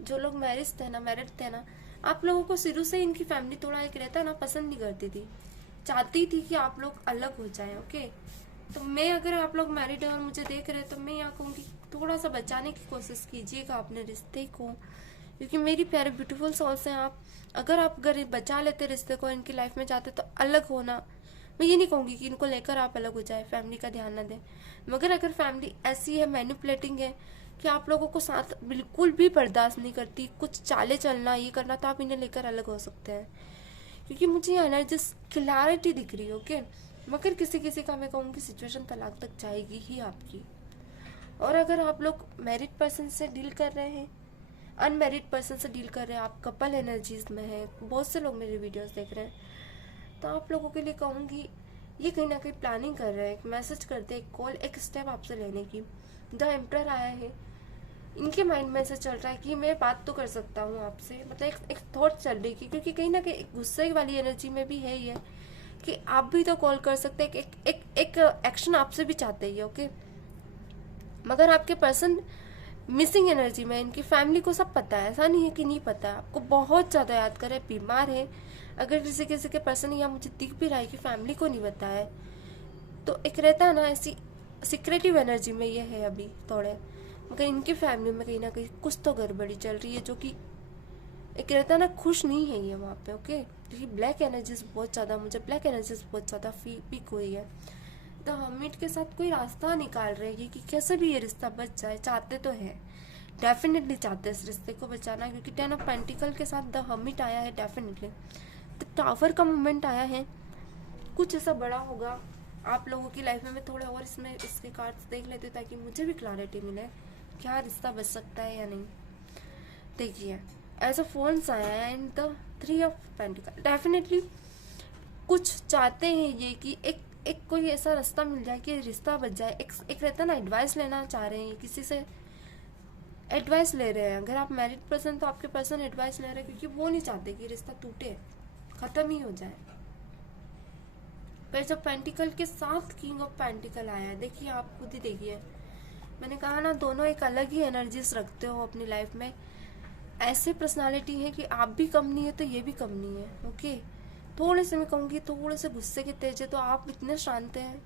जो लोग मैरिड थे ना, आप लोगों को शुरू से इनकी फैमिली थोड़ा एक रहता है ना, पसंद नहीं करती थी, चाहती थी कि आप लोग अलग हो जाएं, ओके। तो मैं अगर आप लोग मैरिड हैं और मुझे देख रहे हैं तो मैं यहाँ कहूँगी थोड़ा सा बचाने की कोशिश कीजिएगा अपने रिश्ते को, क्योंकि मेरी प्यारे ब्यूटीफुल सोल्स हैं आप। अगर बचा लेते रिश्ते को, इनकी लाइफ में जाते तो अलग होना, मैं ये नहीं कहूँगी कि इनको लेकर आप अलग हो जाए, फैमिली का ध्यान ना दें, मगर अगर फैमिली ऐसी है मैनिपुलेटिंग है कि आप लोगों को साथ बिल्कुल भी बर्दाश्त नहीं करती, कुछ चाले चलना ये करना, तो आप इन्हें लेकर अलग हो सकते हैं, क्योंकि मुझे ये एनर्जी क्लैरिटी दिख रही है, ओके। मगर किसी किसी का मैं कहूँगी सिचुएशन तलाक तक जाएगी ही आपकी। और अगर आप लोग मैरिड पर्सन से डील कर रहे हैं, अनमैरिड पर्सन से डील कर रहे हैं, आप कपल एनर्जीज में हैं, बहुत से लोग मेरे वीडियोस देख रहे हैं, तो आप लोगों के लिए कहूँगी ये कहीं ना कहीं प्लानिंग कर रहे हैं, एक मैसेज करते हैं, एक कॉल, एक स्टेप आपसे लेने की। द एम्परर आया है, इनके माइंड में ऐसा चल रहा है कि मैं बात तो कर सकता हूँ आपसे, मतलब एक थॉट चल रही है, क्योंकि कहीं ना कहीं गुस्से वाली एनर्जी में भी है ये कि आप भी तो कॉल कर सकते हैं, एक एक्शन आपसे भी चाहते हैं, ओके। मगर आपके पर्सन मिसिंग एनर्जी में, इनकी फैमिली को सब पता है, ऐसा नहीं है कि नहीं पता, आपको बहुत ज़्यादा याद करे, बीमार है। अगर किसी किसी के पर्सन या मुझे दिख भी रहा है कि फैमिली को नहीं पता है, तो एक रहता है ना ऐसी सिक्रेटिव एनर्जी में ये है अभी थोड़े, मगर इनकी फैमिली में कहीं ना कहीं कुछ तो गड़बड़ी चल रही है, जो कि एक रहता है ना खुश नहीं है ये वहाँ पे, ओके। क्योंकि ब्लैक एनर्जीज बहुत ज़्यादा, मुझे ब्लैक एनर्जीज बहुत ज़्यादा पिक हुई है। तो हर्मिट के साथ कोई रास्ता निकाल रहे हैं कि कैसे भी ये रिश्ता बच जाए, चाहते तो है, डेफिनेटली चाहते हैं इस रिश्ते को बचाना, क्योंकि 10 ऑफ पेंटिकल के साथ द हर्मिट आया है, डेफिनेटली तो टावर का मूवमेंट आया है, कुछ ऐसा बड़ा होगा आप लोगों की लाइफ में। मैं थोड़ा और इसमें इसके कार्ड्स देख लेती हूँ ताकि मुझे भी क्लैरिटी मिले क्या रिश्ता बच सकता है या नहीं। देखिए ऐसा फोन्स आया है and the 3 of pentacle, definitely कुछ चाहते हैं ये कि एक कोई ऐसा रास्ता मिल जाए कि रिश्ता बच जाए। एक रहता ना एडवाइस लेना चाह रहे हैं, किसी से एडवाइस ले रहे हैं। अगर आप मैरिड पर्सन तो आपके पर्सन एडवाइस ले रहे हैं, क्योंकि वो नहीं चाहते कि रिश्ता टूटे, खत्म ही हो जाए। फिर जब पेंटिकल के साथ किंग ऑफ पेंटिकल आया है, देखिए आप खुद ही देखिए, मैंने कहा ना दोनों एक अलग ही एनर्जीज रखते हो अपनी लाइफ में। ऐसे पर्सनालिटी है कि आप भी कम नहीं है तो ये भी कम नहीं है, ओके। थोड़े से मैं कहूँगी थोड़े से गुस्से के तेज है, तो आप इतने शांत हैं,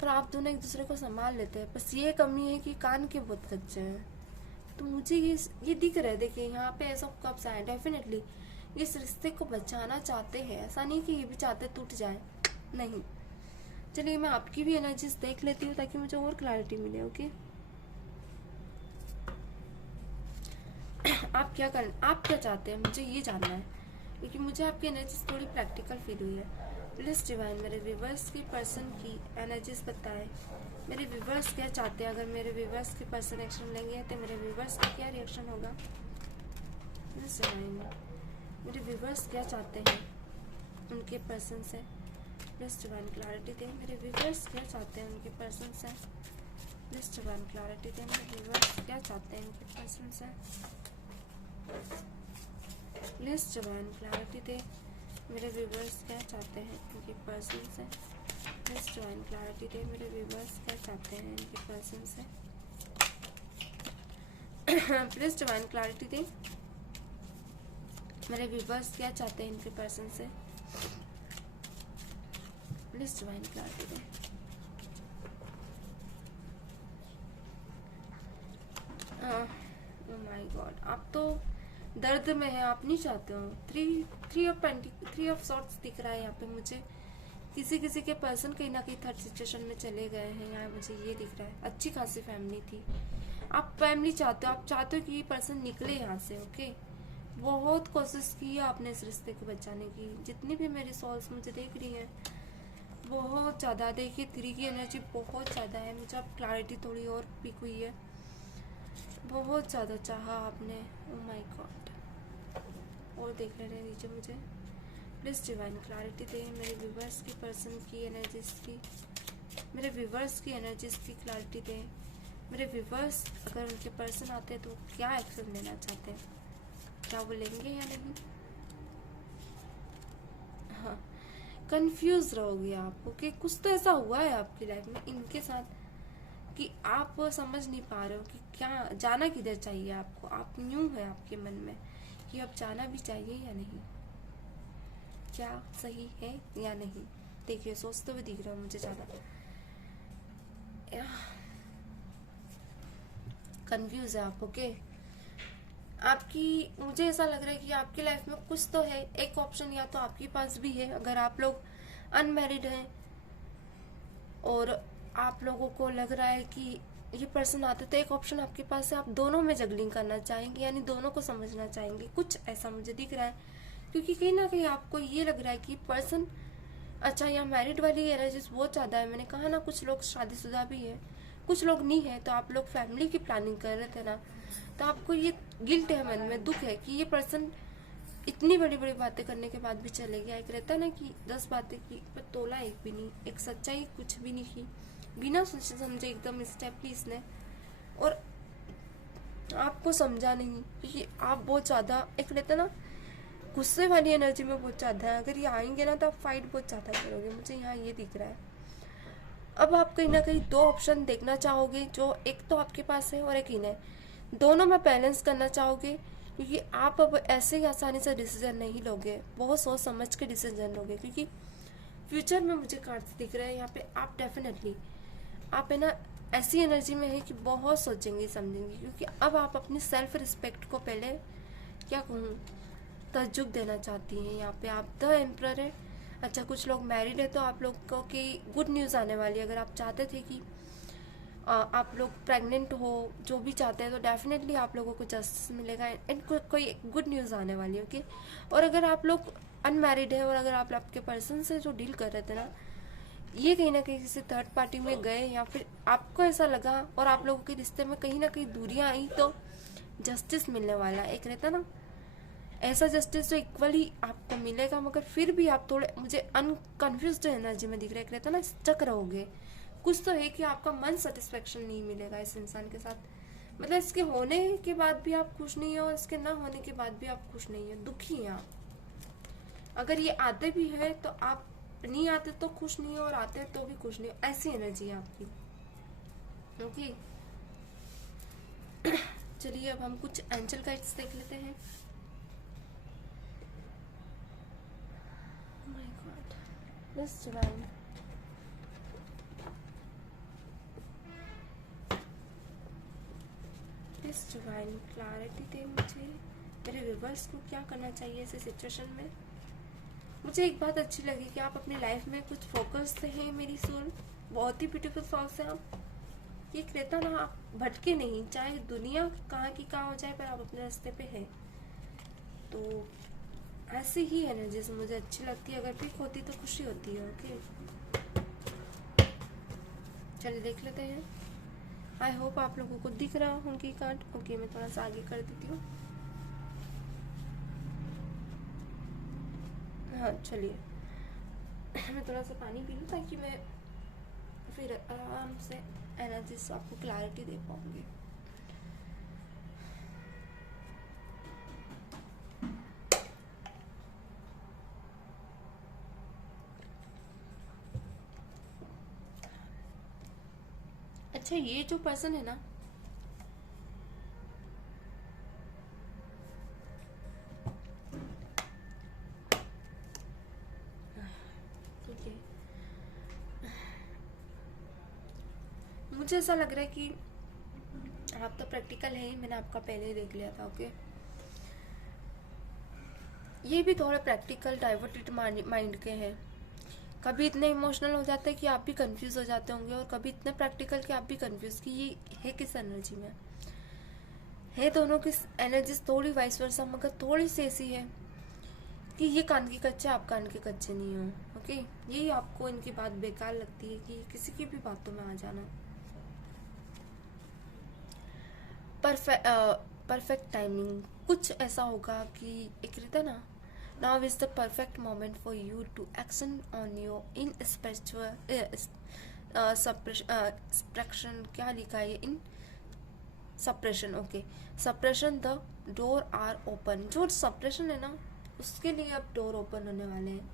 पर आप दोनों एक दूसरे को संभाल लेते हैं। बस ये कमी है कि कान के बहुत कच्चे हैं। तो मुझे ये दिख रहा है, देखिए यहाँ पे ऐसा कब्स आए, डेफिनेटली इस रिश्ते को बचाना चाहते हैं, ऐसा नहीं कि ये भी चाहते टूट जाए, नहीं। चलिए मैं आपकी भी एनर्जीज देख लेती हूँ ताकि मुझे और क्लैरिटी मिले, ओके। आप क्या चाहते हैं, मुझे ये जानना है, क्योंकि मुझे आपकी एनर्जीज थोड़ी प्रैक्टिकल फील हुई है। प्लीज डिवाइन मेरे व्यूवर्स की पर्सन की एनर्जीज बताएं, मेरे व्यूवर्स क्या चाहते हैं। अगर मेरे व्यूवर्स के पर्सन एक्शन लेंगे तो मेरे व्यूवर्स का क्या रिएक्शन होगा। प्लीज डिवाइन मेरे व्यूवर्स क्या चाहते हैं उनके पर्सन से, प्लीज डिवाइन क्लैरिटी दें। मेरे व्यूवर्स क्या चाहते हैं उनके पर्सन से, प्लीज डिवाइन क्लैरिटी दें। मेरे व्यूवर्स क्या चाहते हैं उनके पर्सन से, प्लीज डिवाइन क्लैरिटी दें। मेरे व्यूवर्स क्या चाहते हैं उनके पर्सन से। प्लीज ज्वाइन क्लैरिटी दे। मेरे व्यूवर्स क्या चाहते हैं इनके पर्सन से? प्लीज ज्वाइन क्लैरिटी दे। मेरे व्यूवर्स क्या चाहते हैं इनके पर्सन से? Please join clarity they. Oh my God, आप तो दर्द में है, आप नहीं चाहते हो। थ्री ऑफ सॉर्ट्स दिख रहा है यहाँ पे मुझे। किसी किसी के पर्सन कहीं ना कहीं थर्ड सिचुएशन में चले गए हैं, यहाँ मुझे ये दिख रहा है। अच्छी खासी फैमिली थी, आप फैमिली चाहते हो, आप चाहते हो कि ये पर्सन निकले यहाँ से। ओके, बहुत कोशिश की है आपने इस रिश्ते को बचाने की। जितनी भी मेरी सॉल्स मुझे देख रही हैं, बहुत ज़्यादा। देखिए 3 की एनर्जी बहुत ज़्यादा है। मुझे अब क्लैरिटी थोड़ी और पिक हुई है। बहुत ज़्यादा चाहा आपने। ओह माय गॉड, और देख लेने दीजिए मुझे। प्लीज़ डिवाइन क्लैरिटी दें मेरे व्यूवर्स की पर्सन की एनर्जीज की, मेरे व्यूवर्स की एनर्जीज की क्लैरिटी दें। मेरे व्यूवर्स अगर उनके पर्सन आते हैं तो क्या एक्शन लेना चाहते हैं? क्या वो लेंगे या नहीं? हाँ, कंफ्यूज रहोगे आप। ओके, कुछ तो ऐसा हुआ है आपकी लाइफ में इनके साथ कि आप समझ नहीं पा रहे हो कि क्या जाना किधर चाहिए आपको। आप न्यू है आपके मन में कि अब जाना भी चाहिए या नहीं, क्या सही है या नहीं। देखिए सोचते हुए दिख रहा है मुझे ज़्यादा। कंफ्यूज है आप। ओके, आपकी मुझे ऐसा लग रहा है कि आपकी लाइफ में कुछ तो है। एक ऑप्शन या तो आपके पास भी है, अगर आप लोग अनमैरिड हैं और आप लोगों को लग रहा है कि ये पर्सन आते, तो एक ऑप्शन आपके पास है, आप दोनों में जगलिंग करना चाहेंगे, यानी दोनों को समझना चाहेंगे। कुछ ऐसा मुझे दिख रहा है, क्योंकि कहीं ना कहीं आपको ये लग रहा है कि पर्सन अच्छा, यहाँ मैरिड वाली एनर्जीज बहुत ज़्यादा है। मैंने कहा ना, कुछ लोग शादीशुदा भी है, कुछ लोग नहीं है। तो आप लोग फैमिली की प्लानिंग कर रहे थे ना, तो आपको ये गिल्ट है, मन में दुख है कि ये पर्सन इतनी बड़ी बड़ी बातें करने के बाद भी चले गया। एक रहता है ना कि 10 बातें की पर तोला एक भी नहीं, एक सच्चाई कुछ भी नहीं की, बिना सोचे समझे एकदम स्टेप ली इसने, और आपको समझा नहीं। क्योंकि आप बहुत ज़्यादा एक रहता ना गुस्से वाली एनर्जी में बहुत ज़्यादा है। अगर ये आएंगे ना तो आप फाइट बहुत ज़्यादा करोगे, मुझे यहाँ ये दिख रहा है। अब आप कहीं ना कहीं 2 ऑप्शन देखना चाहोगे, जो एक तो आपके पास है और एक इन्हें, दोनों में बैलेंस करना चाहोगे। क्योंकि आप अब ऐसे ही आसानी से डिसीजन नहीं लोगे, बहुत सोच समझ के डिसीजन लोगे। क्योंकि फ्यूचर में मुझे कार्ड्स दिख रहे हैं यहाँ पे, आप डेफिनेटली आप है ना ऐसी एनर्जी में है कि बहुत सोचेंगे समझेंगे। क्योंकि अब आप अपनी सेल्फ रिस्पेक्ट को पहले क्या कहूँ तजुक देना चाहती हैं। यहाँ पे आप द एम्परर है। अच्छा, कुछ लोग मैरिड है तो आप लोग को की गुड न्यूज़ आने वाली है। अगर आप चाहते थे कि आप लोग प्रेग्नेंट हो, जो भी चाहते हैं, तो डेफिनेटली आप लोगों को जस्टिस मिलेगा एंड कोई गुड न्यूज़ आने वाली है। ओके, और अगर आप लोग अनमैरिड है और अगर आप आपके पर्सन से जो डील कर रहे थे ना, ये कहीं ना कहीं किसी थर्ड पार्टी में गए या फिर आपको ऐसा लगा और आप लोगों के रिश्ते में कहीं ना कहीं दूरियां आई, तो जस्टिस मिलने वाला है। एक रहता ना ऐसा जस्टिस जो इक्वली आपको मिलेगा, मगर फिर भी आप थोड़े मुझे अनकन्फ्यूज्ड एनर्जी में दिख रहा है। रहता ना स्टक रहोगे, कुछ तो है कि आपका मन सेटिस्फेक्शन नहीं मिलेगा इस इंसान के साथ। मतलब इसके होने के बाद भी आप खुश नहीं हो, इसके ना होने के बाद भी आप खुश नहीं हो, दुखी हैं आप। अगर ये आते भी है तो आप नहीं आते तो खुश नहीं हो, और आते हैं तो भी खुश नहीं हो। ऐसी एनर्जी है आपकी। ओके, चलिए अब हम कुछ एंजल गाइड्स देख लेते हैं। Miss Divine, Miss Divine clarity दे मुझे, मेरे व्यूवर्स को क्या करना चाहिए ऐसे सिचुएशन में। मुझे एक बात अच्छी लगी कि आप अपनी लाइफ में कुछ फोकस हैं। मेरी सोल बहुत ही ब्यूटीफुल सॉल्स है आप। ये कहता ना, आप भटके नहीं, चाहे दुनिया कहाँ की कहाँ हो जाए, पर आप अपने रास्ते पे हैं। तो ऐसी ही एनर्जीज मुझे अच्छी लगती है। अगर पिक होती तो खुशी होती है। ओके, चलिए देख लेते हैं। आई होप आप लोगों को दिख रहा होंगी कार्ड। ओके, मैं थोड़ा सा आगे कर देती हूँ। हाँ चलिए, मैं थोड़ा सा पानी पी लूँ ताकि मैं फिर आराम से एनर्जी से आपको क्लैरिटी दे पाऊंगी। अच्छा, ये जो पर्सन है ना, ठीक है, मुझे ऐसा लग रहा है कि आप तो प्रैक्टिकल है ही, मैंने आपका पहले ही देख लिया था। ओके, ये भी थोड़ा प्रैक्टिकल डाइवर्टेड माइंड के हैं। कभी इतने इमोशनल हो जाते हैं कि आप भी कंफ्यूज हो जाते होंगे, और कभी इतने प्रैक्टिकल कि आप भी कंफ्यूज कि ये है किस एनर्जी में है। दोनों की एनर्जीज थोड़ी वाइस वर्सा, मगर थोड़ी सी ऐसी है कि ये कान के कच्चे, आप कान के कच्चे नहीं हो। ओके, यही आपको इनकी बात बेकार लगती है कि किसी की भी बातों में आ जाना। परफेक्ट टाइमिंग, कुछ ऐसा होगा कि एक रहता ना, now is the perfect moment for you to action on your in spiritual suppression, क्या लिखा है in suppression. Okay, suppression the door are open, जो सप्रेशन है ना उसके लिए अब डोर ओपन होने वाले हैं,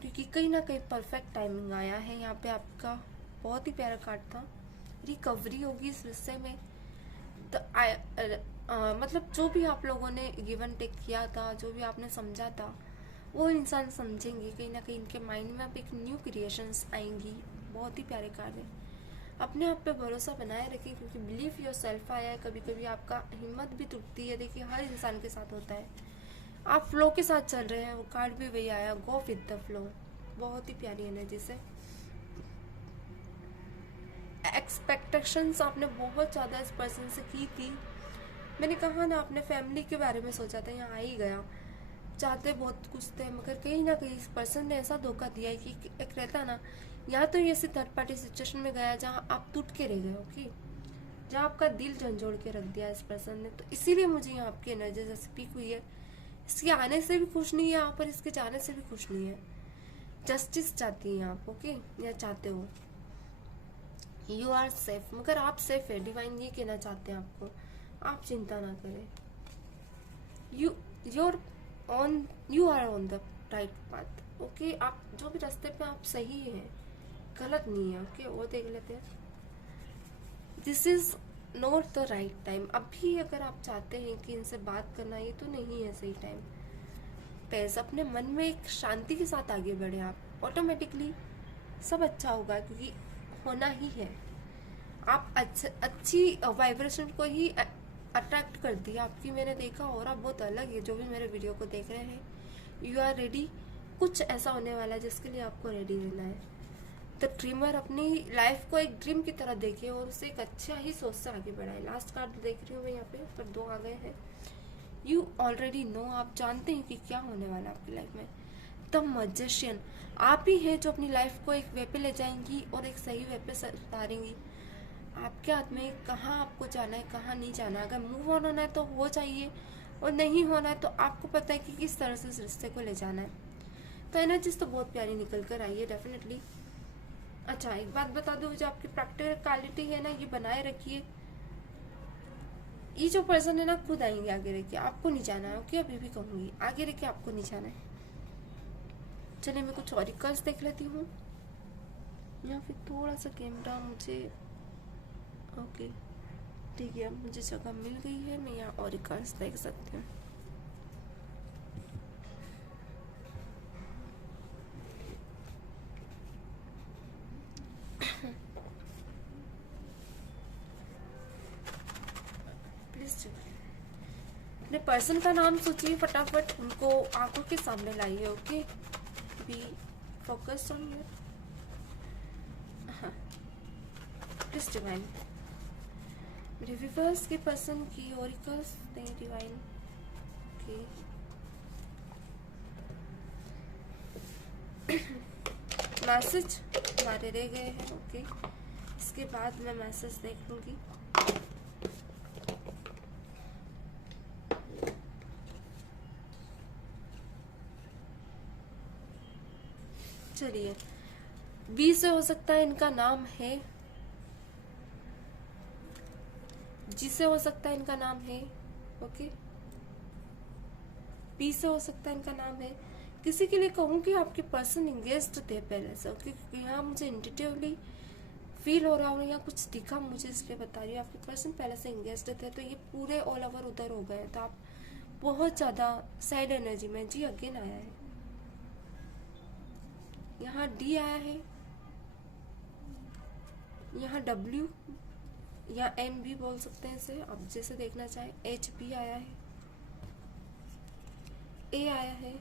क्योंकि कहीं ना कहीं परफेक्ट टाइमिंग आया है। यहाँ पे आपका बहुत ही प्यारा कार्ड था, रिकवरी होगी इस रिश्ते में। तो मतलब जो भी आप लोगों ने गिव एंड टेक किया था, जो भी आपने समझा था, वो इंसान समझेंगे। कहीं ना कहीं इनके माइंड में अब एक न्यू क्रिएशंस आएंगी। बहुत ही प्यारे कार्ड है। अपने आप पे भरोसा बनाए रखिए, क्योंकि बिलीव योर सेल्फ आया है। कभी कभी आपका हिम्मत भी टूटती है, देखिए हर इंसान के साथ होता है। आप फ्लो के साथ चल रहे हैं, वो कार्ड भी वही आया, गो विद द फ्लो। बहुत ही प्यारी एनर्जी से। एक्सपेक्टेशंस आपने बहुत ज़्यादा इस पर्सन से की थी। मैंने कहा ना, अपने फैमिली के बारे में सोचा था, यहाँ आ ही गया। चाहते बहुत कुछ थे, मगर कहीं ना कहीं इस पर्सन ने ऐसा धोखा दिया है कि एक रहता ना, या तो ये ऐसी थर्ड पार्टी सिचुएशन में गया जहाँ आप टूट के रह गए। ओके, जहाँ आपका दिल झंझोड़ के रख दिया इस पर्सन ने। तो इसीलिए मुझे यहाँ आपकी एनर्जी से स्पीक हुई है। इसके आने से भी खुश नहीं है यहाँ पर, इसके जाने से भी खुश नहीं है। जस्टिस चाहती हैं आप। ओके, या चाहते हो। यू आर सेफ, मगर आप सेफ है। डिवाइन ये कहना चाहते हैं आपको, आप चिंता ना करें। You are on the right path. Okay, आप जो भी रास्ते पे आप सही हैं, गलत नहीं है। ओके, वो देख लेते हैं। This is not the right time. अभी अगर आप चाहते हैं कि इनसे बात करना, ये तो नहीं है सही टाइम। पैस अपने मन में एक शांति के साथ आगे बढ़े आप, ऑटोमेटिकली सब अच्छा होगा, क्योंकि होना ही है। आप अच्छी वाइब्रेशन को ही अट्रैक्ट कर दिया आपकी। मैंने देखा, और आप बहुत अलग है। जो भी मेरे वीडियो को देख रहे हैं, यू आर रेडी। कुछ ऐसा होने वाला है जिसके लिए आपको रेडी रहना है। द ड्रीमर अपनी लाइफ को एक ड्रीम की तरह देखे और उसे एक अच्छा ही सोच से आगे बढ़ाए। लास्ट कार्ड देख रही हूँ मैं यहाँ पे, पर 2 आ गए हैं। यू ऑलरेडी नो, आप जानते हैं कि क्या होने वाला है आपकी लाइफ में। द मैजिशियन, आप ही हैं जो अपनी लाइफ को एक वे पे ले जाएंगी और एक सही वे पे उतारेंगी। आपके हाथ में कहाँ आपको जाना है, कहाँ नहीं जाना। अगर मूव ऑन होना है तो हो जाइए, और नहीं होना है तो आपको पता है कि किस तरह से इस रिश्ते को ले जाना है। तो एनर्जीज तो बहुत प्यारी निकल कर आई है, डेफिनेटली। अच्छा, एक बात बता दो, जो आपकी प्रैक्टिकलिटी है ना, ये बनाए रखिए। ये जो पर्सन है ना, खुद आएंगे आगे रह के, आपको नहीं जाना है। ओके, अभी भी कहूंगी, आगे रह के आपको नहीं जाना है। चलिए, मैं कुछ ऑरिकल्स देख लेती हूँ, या फिर थोड़ा सा कैमरा मुझे। ओके, ठीक है, अब मुझे जगह मिल गई है, मैं यहाँ ऑरिकल्स देख सकती हूँ। प्लीज अपने पर्सन का नाम सोचिए फटाफट, उनको आंखों के सामने लाइए। Okay, be focused on your. हाँ, प्लीज डिवाइन, रिवर्स के पर्सन की ऑरिकल्स दें डिवाइन। ओके, मैसेज हमारे रह गए हैं। ओके, इसके बाद मैं मैसेज देख लूंगी। चलिए, बी से हो सकता है इनका नाम है, जी से हो सकता है इनका नाम है। ओके, पी से हो सकता है इनका नाम है। किसी के लिए कहूँ कि आपके पर्सन इंगेज्ड थे पहले से। ओके, क्योंकि यहाँ मुझे इंट्यूटिवली फील हो रहा हो या कुछ दिखा मुझे, इसलिए बता रही हूँ। आपके पर्सन पहले से इंगेज्ड थे तो ये पूरे ऑल ओवर उधर हो गए, तो आप बहुत ज़्यादा सैड एनर्जी में। जी अगेन आया है, यहाँ डी आया है, यहाँ डब्ल्यू या एन भी बोल सकते हैं इसे, आप जैसे देखना चाहें। एच भी आया है, ए आया है,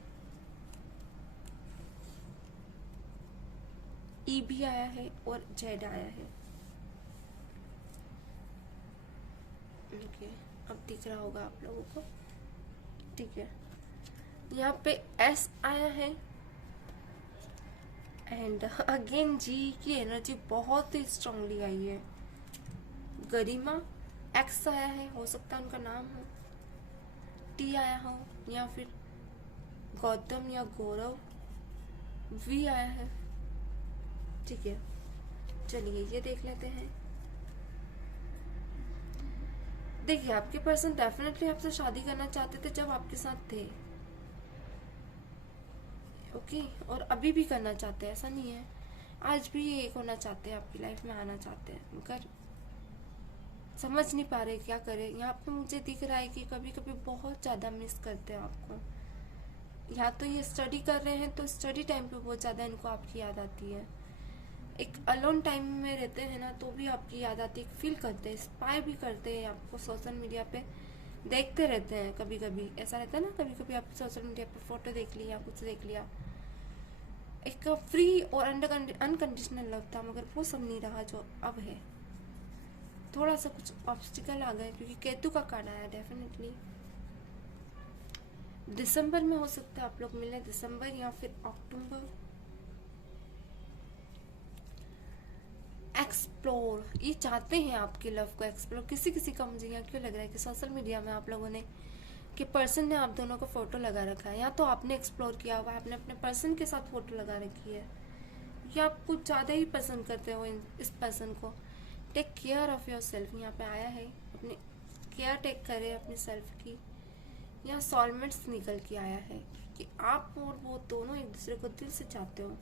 ई भी आया है और जेड आया है। ओके, अब दिख रहा होगा आप लोगों को, ठीक है। यहाँ पे एस आया है एंड अगेन जी की एनर्जी बहुत ही स्ट्रांगली आई है। गरिमा एक्स आया है, हो सकता है उनका नाम हो। टी आया हो या फिर गौतम या गौरव। वी आया है, ठीक है। चलिए ये देख लेते हैं। देखिए आपके पर्सन डेफिनेटली आपसे शादी करना चाहते थे जब आपके साथ थे, ओके, और अभी भी करना चाहते हैं, ऐसा नहीं है। आज भी ये एक होना चाहते हैं, आपकी लाइफ में आना चाहते हैं, मगर समझ नहीं पा रहे क्या करें। यहाँ पे मुझे दिख रहा है कि कभी कभी बहुत ज़्यादा मिस करते हैं आपको। या तो ये स्टडी कर रहे हैं तो स्टडी टाइम पे बहुत ज़्यादा इनको आपकी याद आती है। एक अलोन टाइम में रहते हैं ना तो भी आपकी याद आती है, फील करते हैं, स्पाई भी करते हैं आपको। सोशल मीडिया पे देखते रहते हैं, कभी कभी ऐसा रहता है ना, कभी कभी आप सोशल मीडिया पे फोटो देख लिया, कुछ देख लिया। एक फ्री और अनकंडीशनल लव था, मगर वो सब नहीं रहा जो अब है। थोड़ा सा कुछ ऑब्स्टिकल आ गए क्योंकि केतु का कार्ड आया। डेफिनेटली दिसंबर में हो सकता है आप लोग मिले, दिसंबर या फिर अक्टूबर। एक्सप्लोर, ये चाहते हैं आपके लव को एक्सप्लोर। किसी किसी का मुझे यहाँ क्यों लग रहा है कि सोशल मीडिया में आप लोगों ने, कि पर्सन ने आप दोनों का फोटो लगा रखा है, या तो आपने एक्सप्लोर किया हुआ है, आपने अपने पर्सन के साथ फोटो लगा रखी है, या आप कुछ ज़्यादा ही पसंद करते हो इस पर्सन को। Take care of yourself यहाँ पे आया है, अपने केयर टेक करें अपनी सेल्फ की। यहाँ सोलमेट्स निकल के आया है कि आप और वो दोनों एक दूसरे को दिल से चाहते हो।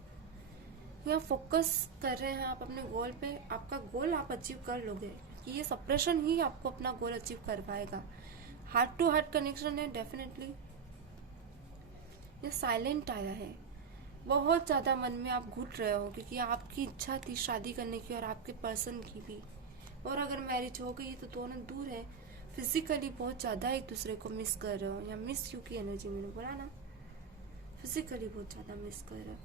यहाँ फोकस कर रहे हैं आप अपने गोल पे, आपका गोल आप अचीव कर लोगे कि ये सप्रेशन ही आपको अपना गोल अचीव कर पाएगा। हार्ट टू हार्ट कनेक्शन है डेफिनेटली। ये साइलेंट आया है, बहुत ज़्यादा मन में आप घुट रहे हो क्योंकि आपकी इच्छा थी शादी करने की और आपके पर्सन की भी। और अगर मैरिज हो गई तो दोनों दूर है, फिजिकली बहुत ज़्यादा एक दूसरे को मिस कर रहे हो, या मिस यू की एनर्जी मैंने बोला ना, फिजिकली बहुत ज़्यादा मिस कर रहे हो।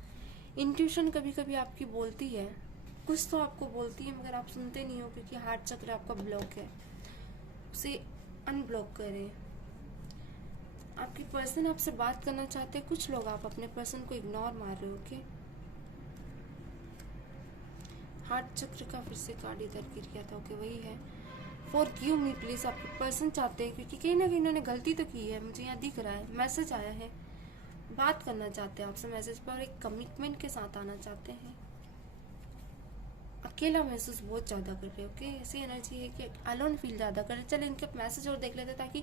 इंट्यूशन कभी कभी आपकी बोलती है, कुछ तो आपको बोलती है मगर आप सुनते नहीं हो क्योंकि हार्ट चक्र आपका ब्लॉक है। उसे अनब्लॉक करें। आपकी पर्सन आपसे बात करना चाहते हैं, कुछ लोग आप अपने पर्सन को इग्नोर मार रहे हो। ओके, हार्ट चक्र का फिर से कार्ड इधर गिर गया था। ओके, वही है। फॉरगिव मी प्लीज, आपके पर्सन चाहते हैं क्योंकि कहीं ना कहीं इन्होंने गलती तो की है, मुझे यहाँ दिख रहा है। मैसेज आया है, बात करना चाहते हैं आपसे मैसेज पर और एक कमिटमेंट के साथ आना चाहते हैं। अकेला महसूस बहुत ज़्यादा कर रहे हो। ओके, ऐसी एनर्जी है कि अलोन फील ज़्यादा कर रहे। चले इनके मैसेज और देख लेते ताकि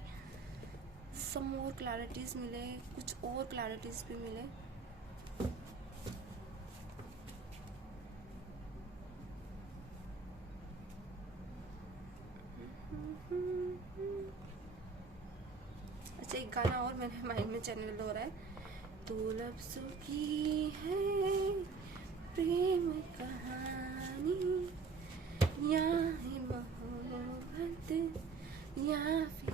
सम और क्लैरिटीज मिले, कुछ और क्लैरिटीज भी मिले। अच्छा, एक गाना और मेरे माइंड में चैनल हो रहा है। तो लफ्ज़ों की है प्रेम कहानी, या है मोहब्बत, या फिर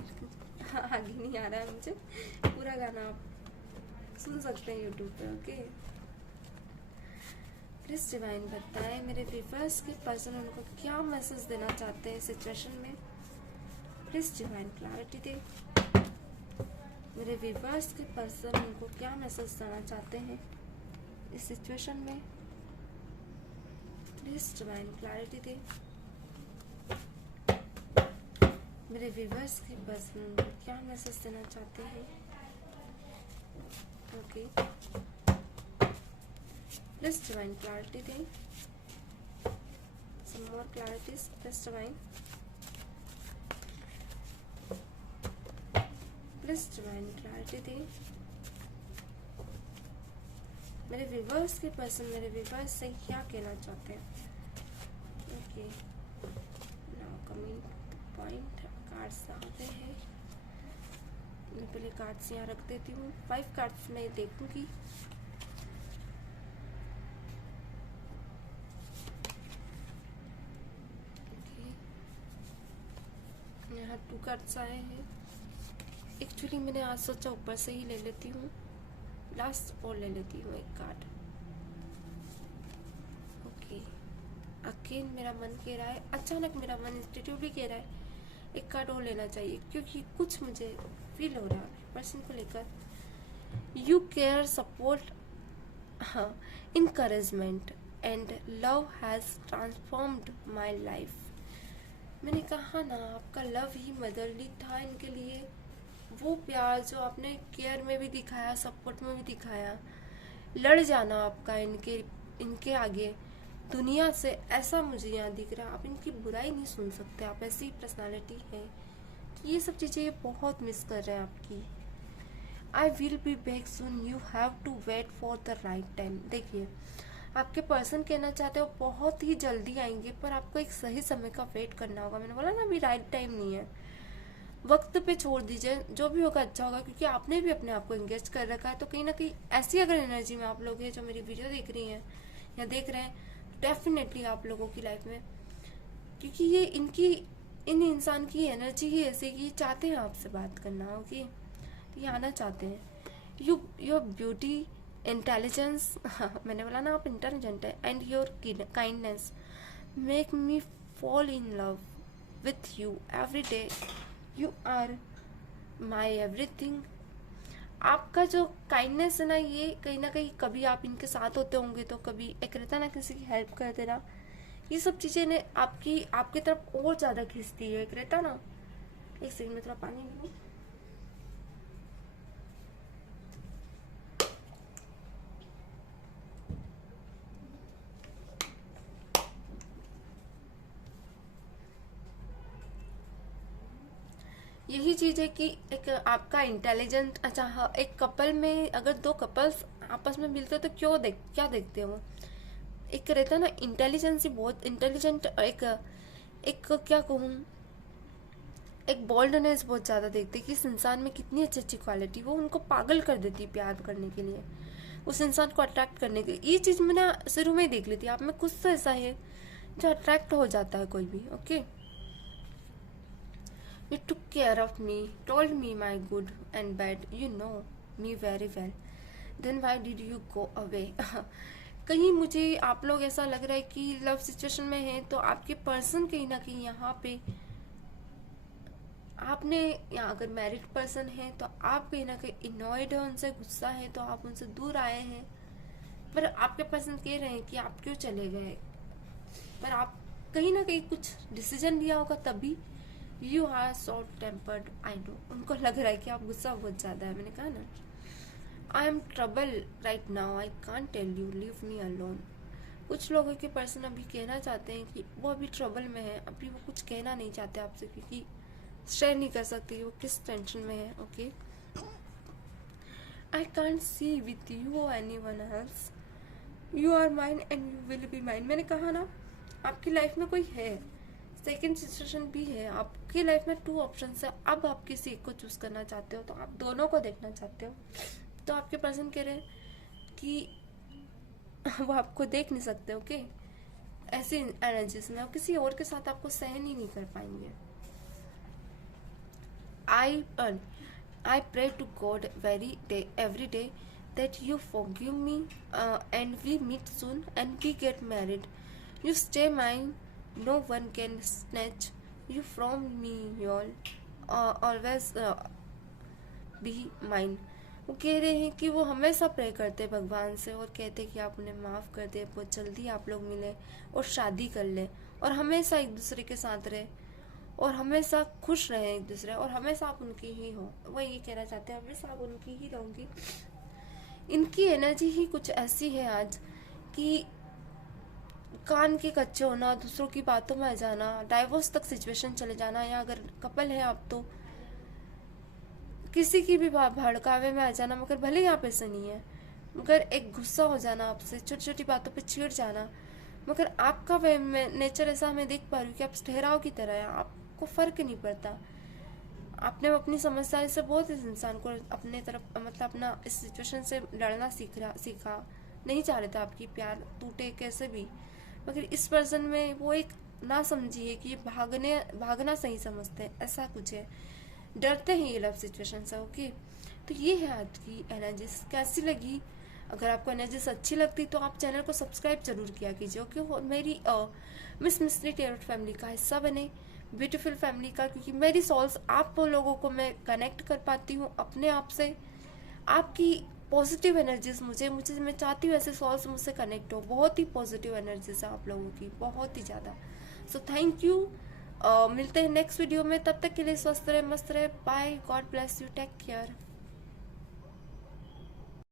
आगे नहीं आ रहा है मुझे पूरा गाना, आप सुन सकते हैं यूट्यूब पे। ओके, प्लीज डिवाइन बताएं मेरे व्यूअर्स के पर्सन उनको क्या मैसेज देना चाहते हैं सिचुएशन में। प्लीज डिवाइन क्लैरिटी दे। मेरे व्यूअर्स के पर्सन उनको क्या मैसेज देना चाहते हैं इस सिचुएशन में। प्लीज डिवाइन क्लैरिटी दे। मेरे व्यूअर्स के पर्सन उनको क्या मैसेज देना चाहते हैं। ओके, प्लीज डिवाइन क्लैरिटी दे। Some more clarities please divine. Please divine clarity दे। मेरे व्यूअर्स के पर्सन मेरे व्यूअर्स से क्या कहना चाहते हैं। ओके, कार्ड्स आ गए हैं। मैं पहले कार्ड्स यहाँ रख देती हूँ। 5 कार्ड्स मैं देखूंगी। यहाँ 2 कार्ड्स आए हैं। एक्चुअली मैंने आज सोचा ऊपर से ही ले लेती हूँ, लास्ट और ले लेती हूँ एक कार्ड। ओके, अगेन मेरा मन कह रहा है, अचानक मेरा मन इंस्टिट्यूटली कह रहा है एक कार्ड और लेना चाहिए, क्योंकि कुछ मुझे फील हो रहा है पर्सन को लेकर। यू केयर, सपोर्ट, हाँ, encouragement and love has transformed my life. मैंने कहा ना, आपका लव ही मदरली था इनके लिए। वो प्यार जो आपने केयर में भी दिखाया, सपोर्ट में भी दिखाया, लड़ जाना आपका इनके आगे दुनिया से, ऐसा मुझे यहाँ दिख रहा है। आप इनकी बुराई नहीं सुन सकते, आप ऐसी पर्सनालिटी है। ये सब चीज़ें ये बहुत मिस कर रहे हैं आपकी। I will be back soon, you have to wait for the right time. देखिए, आपके पर्सन कहना चाहते हो बहुत ही जल्दी आएंगे, पर आपको एक सही समय का वेट करना होगा। मैंने बोला ना, अभी राइट टाइम नहीं है। वक्त पे छोड़ दीजिए, जो भी होगा अच्छा होगा, क्योंकि आपने भी अपने आप को एंगेज कर रखा है। तो कहीं ना कहीं ऐसी अगर एनर्जी में आप लोग हैं जो मेरी वीडियो देख रही हैं या देख रहे हैं, डेफिनेटली आप लोगों की लाइफ में, क्योंकि ये इन इंसान की एनर्जी ही ऐसी कि चाहते हैं आपसे बात करना, ओके, ये आना चाहते हैं। योर ब्यूटी, इंटेलिजेंस, मैंने बोला ना आप इंटेलिजेंट है, and your kindness make me fall in love with you every day. You are my everything. आपका जो काइंडनेस है ना, ये कहीं ना कहीं, कभी आप इनके साथ होते होंगे तो कभी एक रहता ना किसी की हेल्प कर देना, ये सब चीज़ें ने आपकी तरफ और ज़्यादा खींचती है। एक रहता ना, एक सेकंड में थोड़ा पानी लूँ। यही चीज़ है कि एक आपका इंटेलिजेंट, अच्छा हाँ, एक कपल में अगर 2 कपल्स आपस में मिलते हो तो क्या देखते हो, एक रहता है ना इंटेलिजेंस, बहुत इंटेलिजेंट, एक क्या कहूँ, एक बोल्डनेस बहुत ज़्यादा देखते कि इस इंसान में कितनी अच्छी अच्छी क्वालिटी, वो उनको पागल कर देती प्यार करने के लिए, उस इंसान को अट्रैक्ट करने के लिए। ये चीज़ मैंने शुरू में ही देख ली थी। आप में कुछ तो ऐसा है जो अट्रैक्ट हो जाता है कोई भी, okay. You took care of me, told me my good and bad, you know me very well. Then why did you go away? कहीं मुझे आप लोग ऐसा लग रहा है कि लव सिचुएशन में है, तो आपके पर्सन कहीं ना कहीं यहाँ पे आपने, या अगर मैरिड पर्सन है तो आप कहीं ना कहीं इनॉयड है, उनसे गुस्सा है, तो आप उनसे दूर आए हैं। पर आपके पर्सन कह रहे हैं कि आप क्यों चले गए, पर आप कहीं ना कहीं कुछ डिसीजन लिया होगा तभी। You are short tempered, I know. उनको लग रहा है कि आप गुस्सा बहुत ज़्यादा है। मैंने कहा ना, I am trouble right now, I can't tell you, leave me alone. कुछ लोगों के पर्सन अभी कहना चाहते हैं कि वो अभी ट्रबल में है, अभी वो कुछ कहना नहीं चाहते आपसे, क्योंकि शेयर नहीं कर सकती वो किस टेंशन में है, ओके। I can't see with you anyone else, you are mine and you will be mine. मैंने कहा ना, आपकी लाइफ में कोई है, सेकेंड सिचुएशन भी है। आपकी लाइफ में 2 ऑप्शन है। अब आप किसी एक को चूज करना चाहते हो, तो आप दोनों को देखना चाहते हो। तो आपके पर्सन कह रहे हैं कि वो आपको देख नहीं सकते, ओके। ऐसी एनर्जीज में आप किसी और के साथ आपको सहन ही नहीं कर पाएंगे। I pray to God every day that you forgive me and we meet soon and we get married. You stay mine. No one can snatch you from me. You'll always be mine. वो कह रहे हैं कि वो हमेशा pray करते भगवान से और कहते कि आप उन्हें माफ़ कर दे, बहुत जल्दी आप लोग मिले और शादी कर ले और हमेशा एक दूसरे के साथ रहे और हमेशा खुश रहे एक दूसरे, और हमेशा आप उनकी ही हो। वो ये कहना चाहते हैं हमेशा आप उनकी ही रहूँगी। इनकी एनर्जी ही कुछ ऐसी है आज कि कान के कच्चे होना, दूसरों की बातों में आ जाना, डाइवोर्स तक सिचुएशन चले जाना, या अगर कपल है आप तो किसी की भी भड़कावे में आ जाना, मगर भले ही आप ऐसे नहीं है, मगर एक गुस्सा हो जाना आपसे, छोटी छोटी बातों पे चिढ़ जाना। मगर आपका नेचर ऐसा मैं देख पा रही हूँ कि आप ठहराव की तरह है, आपको फर्क नहीं पड़ता। आपने अपनी समझदारी से बहुत इस इंसान को अपने तरफ मतलब अपना इस सिचुएशन से लड़ना सीखा। नहीं चाह रहे थे आपकी प्यार टूटे कैसे भी, मगर इस पर्सन में वो एक ना समझी है कि भागना सही समझते हैं, ऐसा कुछ है, डरते हैं ये लव सिचुएशन से। ओके, तो ये है आज की एनर्जीज। कैसी लगी? अगर आपको एनर्जीज अच्छी लगती तो आप चैनल को सब्सक्राइब जरूर किया कीजिए। ओके, और मेरी मिस मिस्ट्री टेरोट फैमिली का हिस्सा बने, ब्यूटीफुल फैमिली का, क्योंकि मेरी सोल्स आप लोगों को मैं कनेक्ट कर पाती हूँ अपने आप से। आपकी पॉजिटिव एनर्जीज मुझे मैं चाहती हूँ ऐसे सोल्स मुझसे कनेक्ट हो। बहुत ही पॉजिटिव एनर्जीज है आप लोगों की, बहुत ही ज़्यादा। So thank you. मिलते हैं नेक्स्ट वीडियो में, तब तक के लिए स्वस्थ रहे, मस्त रहे। Bye, God bless you, take care.